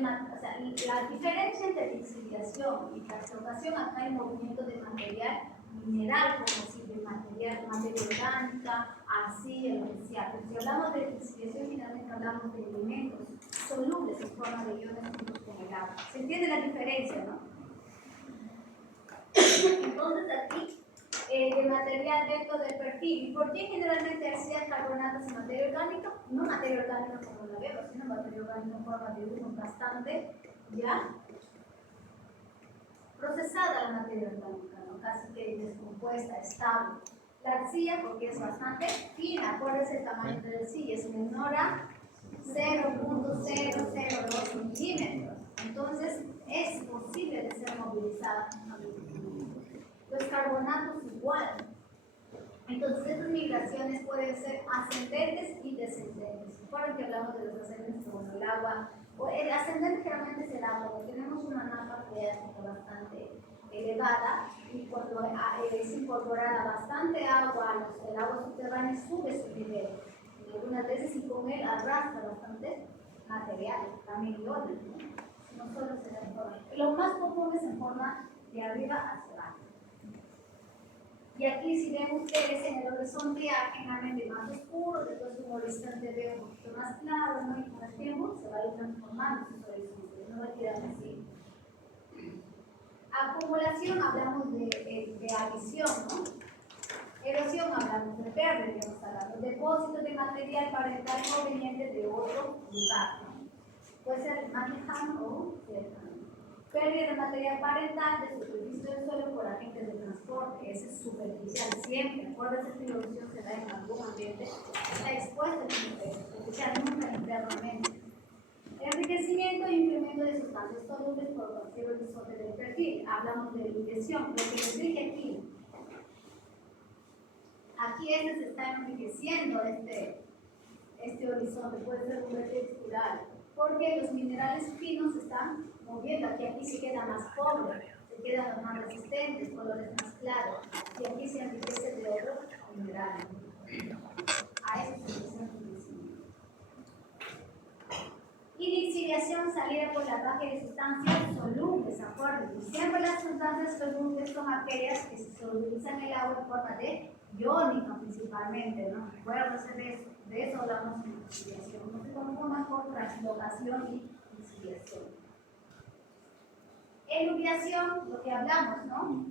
sea, la diferencia entre lixiviación y translocación, acá hay movimiento de material mineral, como si de materia orgánica, arcilla, lo que sea. Pero si hablamos de lixiviación, finalmente hablamos de elementos solubles en forma de iones juntos con el agua. ¿Se entiende la diferencia, no? Entonces aquí, de material dentro del perfil. ¿Y por qué generalmente hacían carbonatos en materia orgánica? No materia orgánica como la vemos, sino materia orgánica en forma de humo bastante, ¿ya? Procesada la materia orgánica, ¿no? Casi que descompuesta, estable. La arcilla, porque es bastante fina, ¿cuál es el tamaño de la arcilla? Es menor a 0.002 milímetros. Entonces, es posible de ser movilizada. Los carbonatos igual. Entonces, estas migraciones pueden ser ascendentes y descendentes. Recuerden que hablamos de los ascendentes como el agua. O el ascendente generalmente es el agua, porque tenemos una napa freática bastante elevada y cuando es incorporada bastante agua, el agua subterránea sube su nivel. Y algunas veces y con él arrastra bastante material, también iones, ¿no? No solo se da en forma. Lo más común es en forma de arriba hacia abajo. Y aquí si ven ustedes en el horizonte A generalmente más oscuro, después un horizonte B un poquito más claro, ¿no? Y con el tiempo se va a ir transformando esos horizontes, no va a quedar así. Acumulación hablamos de adición, ¿no? Erosión hablamos de pérdida, estamos hablando. Depósito de material parental proveniente de otro lugar, ¿no? Puede ser manejando o cercano. Pérdida de material parental de superficie del suelo por agentes de transporte. Ese es superficial siempre. Acuérdense que la erosión se da en algún ambiente, está expuesta en superficial, nunca internamente. Enriquecimiento e incremento de sustancias solubles por cualquier horizonte del perfil. Hablamos de inyección, lo que les dije aquí. Aquí se está enriqueciendo este horizonte, puede ser un verde espiral, porque los minerales finos se están moviendo. Aquí se queda más pobre, se quedan los más resistentes, colores más claros, y aquí se enriquece de otros minerales. A eso salida por la baja de sustancias solubles, acuérdense. Siempre las sustancias solubles son aquellas que se solubilizan en el agua en forma de iónica principalmente, ¿no? Acuérdense de eso hablamos en conciliación. No se confundan con translocación y conciliación. Eluviación, lo que hablamos, ¿no?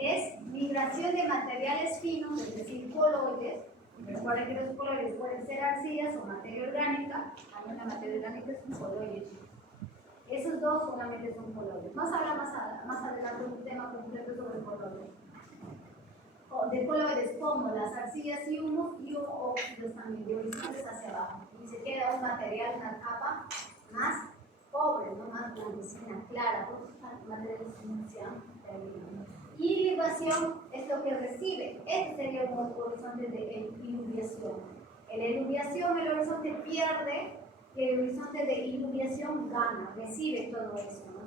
Es migración de materiales finos, es decir, coloides. Recuerden que los coloides pueden ser arcillas o materia orgánica. La materia orgánica es un coloide. Esos dos solamente son coloides. Más adelante un tema completo sobre coloides. De coloides como las arcillas y óxidos también, de horizontes hacia abajo. Y se queda un material, una capa más pobre, no más blanquecina, clara, por los materiales inician. Y libación es lo que recibe. Este sería un horizonte de iluviación. En la iluviación el horizonte pierde, y el horizonte de iluviación gana, recibe todo eso, ¿no?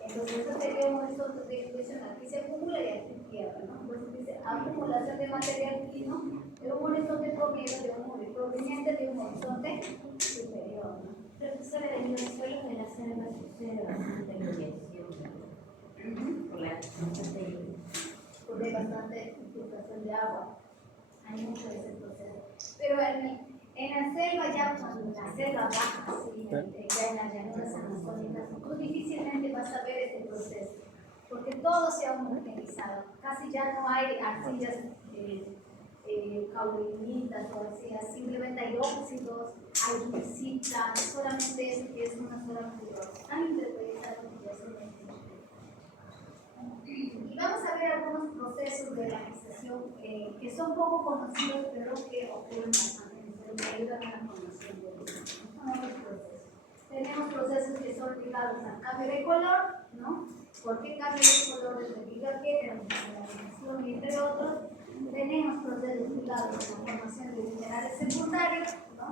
Entonces eso sería un horizonte de iluviación. Aquí se acumula y aquí pierde, ¿no? Entonces dice acumulación de material fino de un horizonte proveniente de un horizonte superior, ¿no? Profesora, en los suelos de la selva sucede bastante iluviación. Por la Porque hay bastante infiltración de agua. Hay mucho de ese proceso. Pero en la selva, ya cuando la selva baja, así, ya en las llanuras amazónicas, tú difícilmente vas a ver este proceso. Porque todo se ha homogeneizado. Casi ya no hay arcillas caulinitas o arcillas, simplemente hay óxidos, hay visita, solamente es una sola fibrosa. Están interpretadas que ya son y vamos a ver algunos procesos de organización que son poco conocidos, pero que ocurren bastante, que ayudan a la formación de los procesos. Tenemos procesos que son ligados al cambio de color, ¿no? ¿Por qué cambio de color? Debido a que tenemos la organización y entre otros. Tenemos procesos ligados a la formación de minerales secundarios, ¿no?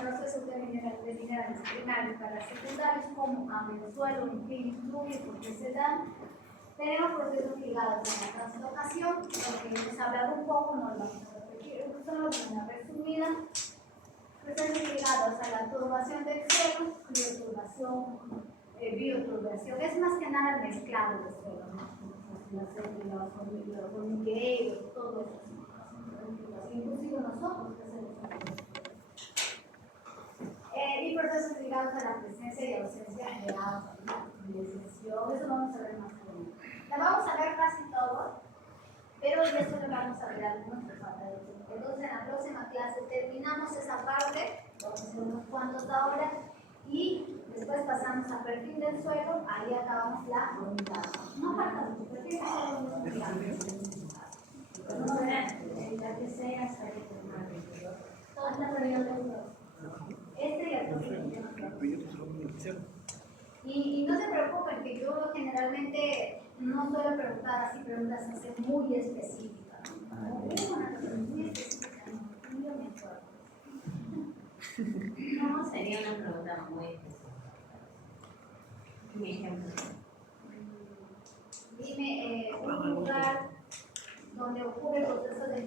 Procesos de minerales primarios para secundarios, como cambio de suelo, influye, porque se dan. Tenemos procesos ligados a la translocación, porque hemos hablado un poco, no lo vamos a repetir, solo de una resumida. Procesos ligados a la turbación del suelo, bioturbación, es más que nada el mezclado del suelo, ¿no? Los hormigueros, todo eso. Inclusive nosotros que hacemos. Y procesos ligados a la presencia y ausencia de agua, eso vamos a ver más adelante. La vamos a ver casi todo, pero ya solo vamos a ver algunos por falta de tiempo. Entonces en la próxima clase terminamos esa parte, vamos a hacer unos cuantos ahora, y después pasamos a perfil del suelo, ahí acabamos la unidad. No falta mucho, perfil del suelo no es muy grande. La que sea hasta que termine. Toda esta periodo de uno. Este y el otro. Y no se preocupen, que yo generalmente no suelo preguntar así preguntas así muy específicas. Muy específica, no me acuerdo. No, sería una pregunta muy específica. Mi ejemplo. Dime un lugar donde ocurre el proceso de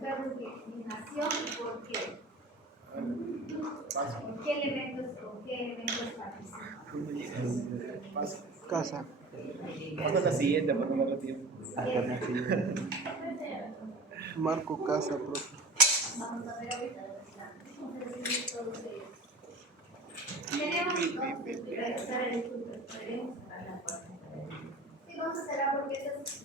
ferruginación y por qué. ¿Con qué elementos participan? Casa. Pasa la siguiente para no darle tiempo. Alternativa. Marco casa propio. Vamos a ver ahorita. Todos ellos. Tenemos sí, vamos a cerrar porque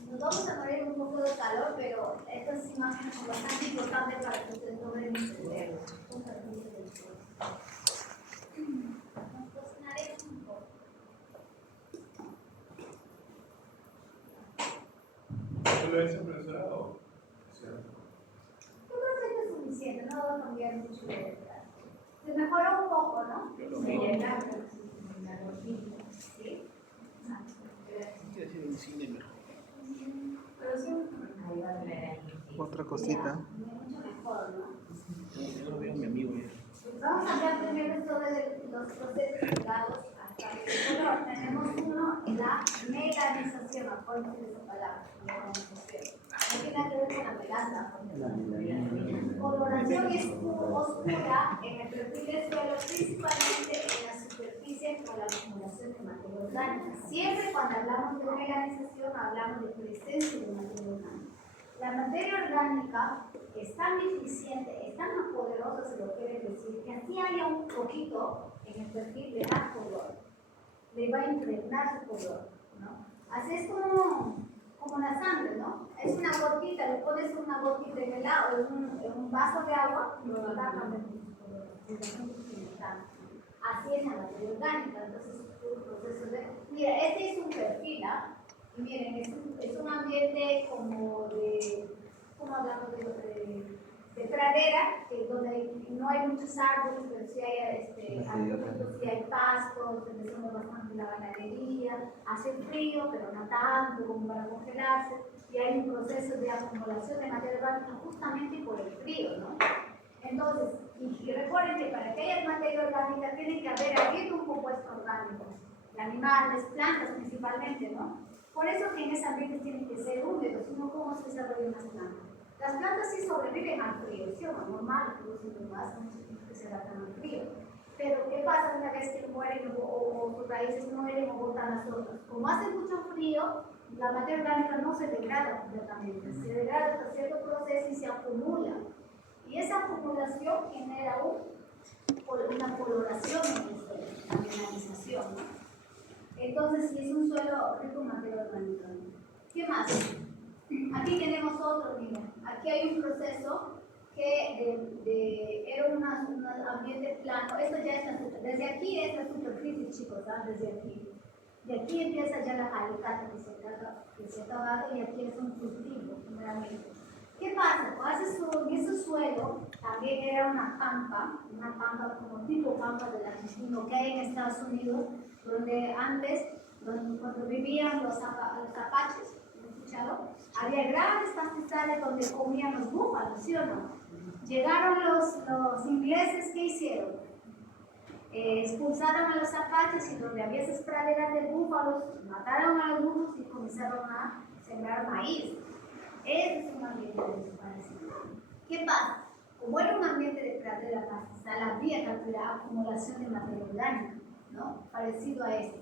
nos vamos a morir un poco de calor, pero estas imágenes son bastante importantes para que ustedes logren entender. Nos cocinaremos un poco. ¿Solo eso, profesora? ¿O? Yo creo que esto es suficiente, no va a cambiar mucho de verdad. Se mejoró un poco, ¿no? ¿Sí? Quiero decir un cine mejor. Pero sí, ahí va a tener ahí. Otra cosita. Mucho mejor, ¿no? Yo no veo a mi amigo ya. Vamos a hablar primero sobre los procesos ligados al cambio de color. Tenemos uno, la melanización, acuérdense de esa palabra, melanización. No tiene que ver con la melasa. Coloración es oscura en el perfil del suelo principalmente en la superficie por la acumulación de materia orgánica. Siempre cuando hablamos de melanización hablamos de presencia de materia orgánica. La materia orgánica es tan eficiente, es tan poderosa, se lo quiere decir, que así haya un poquito en el perfil le da color, le va a impregnar su color, ¿no? Así es como la sangre, ¿no? Es una gotita, le pones una gotita en el agua, en un vaso de agua, y lo va a cambiar su color. Así es la materia orgánica, entonces es un proceso de... Mira, este es un perfil, ¿ah? Y miren, es un ambiente como hablamos de pradera, donde no hay muchos árboles, pero sí hay arbustos, sí hay pastos, empezando bastante la ganadería, hace frío, pero no tanto como para congelarse, y hay un proceso de acumulación de materia orgánica justamente por el frío, ¿no? Entonces, y recuerden que para que haya materia orgánica tiene que haber un compuesto orgánico, de animales, plantas principalmente, ¿no? Por eso que en ese ambiente tienen que ser húmedos, sino cómo se desarrollan las plantas. Las plantas sí sobreviven al frío, ¿sí o no? Normal, incluso lo hacen muchos tipos que se adaptan al frío. Pero ¿qué pasa una vez que mueren o sus raíces mueren o botan las hojas? Como hace mucho frío, la materia orgánica no se degrada completamente, se degrada hasta cierto proceso y se acumula. Y esa acumulación genera una coloración en el suelo, la mineralización, ¿no? Entonces, si es un suelo rico en materia orgánica. ¿Qué más? Aquí tenemos otro, miren. Aquí hay un proceso que era un ambiente plano. Esto ya es desde aquí es la superficie, chicos, ¿ah? Desde aquí. De aquí empieza ya la alicata que se ha acabado y aquí es un cultivo, primeramente. ¿Qué pasa? En ese suelo también era una pampa como tipo pampa del argentino que hay en Estados Unidos, donde antes, cuando vivían los apaches, ¿lo han escuchado? Había grandes pastizales donde comían los búfalos, ¿sí o no? Llegaron los ingleses, ¿qué hicieron? Expulsaron a los apaches y donde había esas praderas de búfalos, mataron a los búfalos y comenzaron a sembrar maíz. Ese es un ambiente de desparecido. ¿Qué pasa? Como era un ambiente de pradera pastizal, había acumulación de materia orgánica, ¿no? Parecido a esto.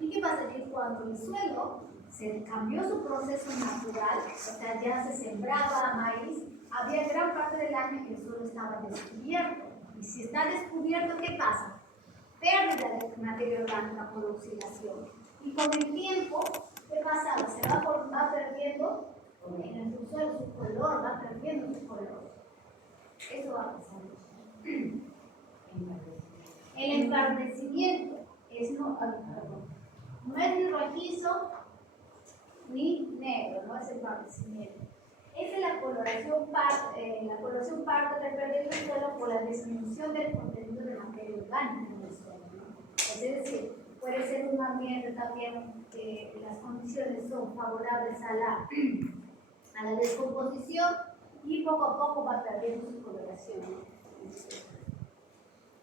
¿Y qué pasa? Que cuando el suelo se cambió su proceso natural, o sea, ya se sembraba maíz, había gran parte del año que el suelo estaba descubierto. Y si está descubierto, ¿qué pasa? Pérdida de materia orgánica por oxidación. Y con el tiempo, ¿qué pasaba? Se va perdiendo en el subsuelo su color, va perdiendo su color. Eso va a pasar. El enverdecimiento no es ni rojizo ni negro, no es enverdecimiento. Esa es la coloración parte del perdiendo el suelo por la disminución del contenido de materia orgánica en el suelo, ¿no? Es decir, puede ser un ambiente también que las condiciones son favorables a la descomposición y poco a poco va perdiendo su coloración, ¿no?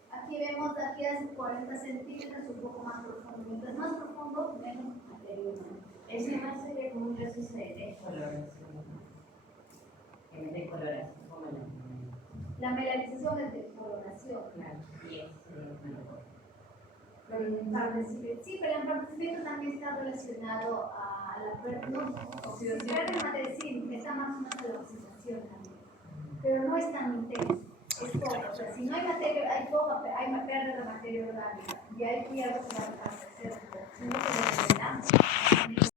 Aquí vemos, aquí hace 40 centímetros, un poco más profundo. Mientras más profundo, menos materia orgánica. Eso más sería como un proceso de decoloración. En vez de coloración, como la melanización es decoloración. Claro, y es Pero el enverdecimiento, sí, pero el enverdecimiento también está relacionado a la pérdida, sí, está más o menos a la oxidación también. Pero no es tan intenso, es poco. O sea, si no hay materia, hay pérdida de materia orgánica y hay tierra que va a crecer, si no se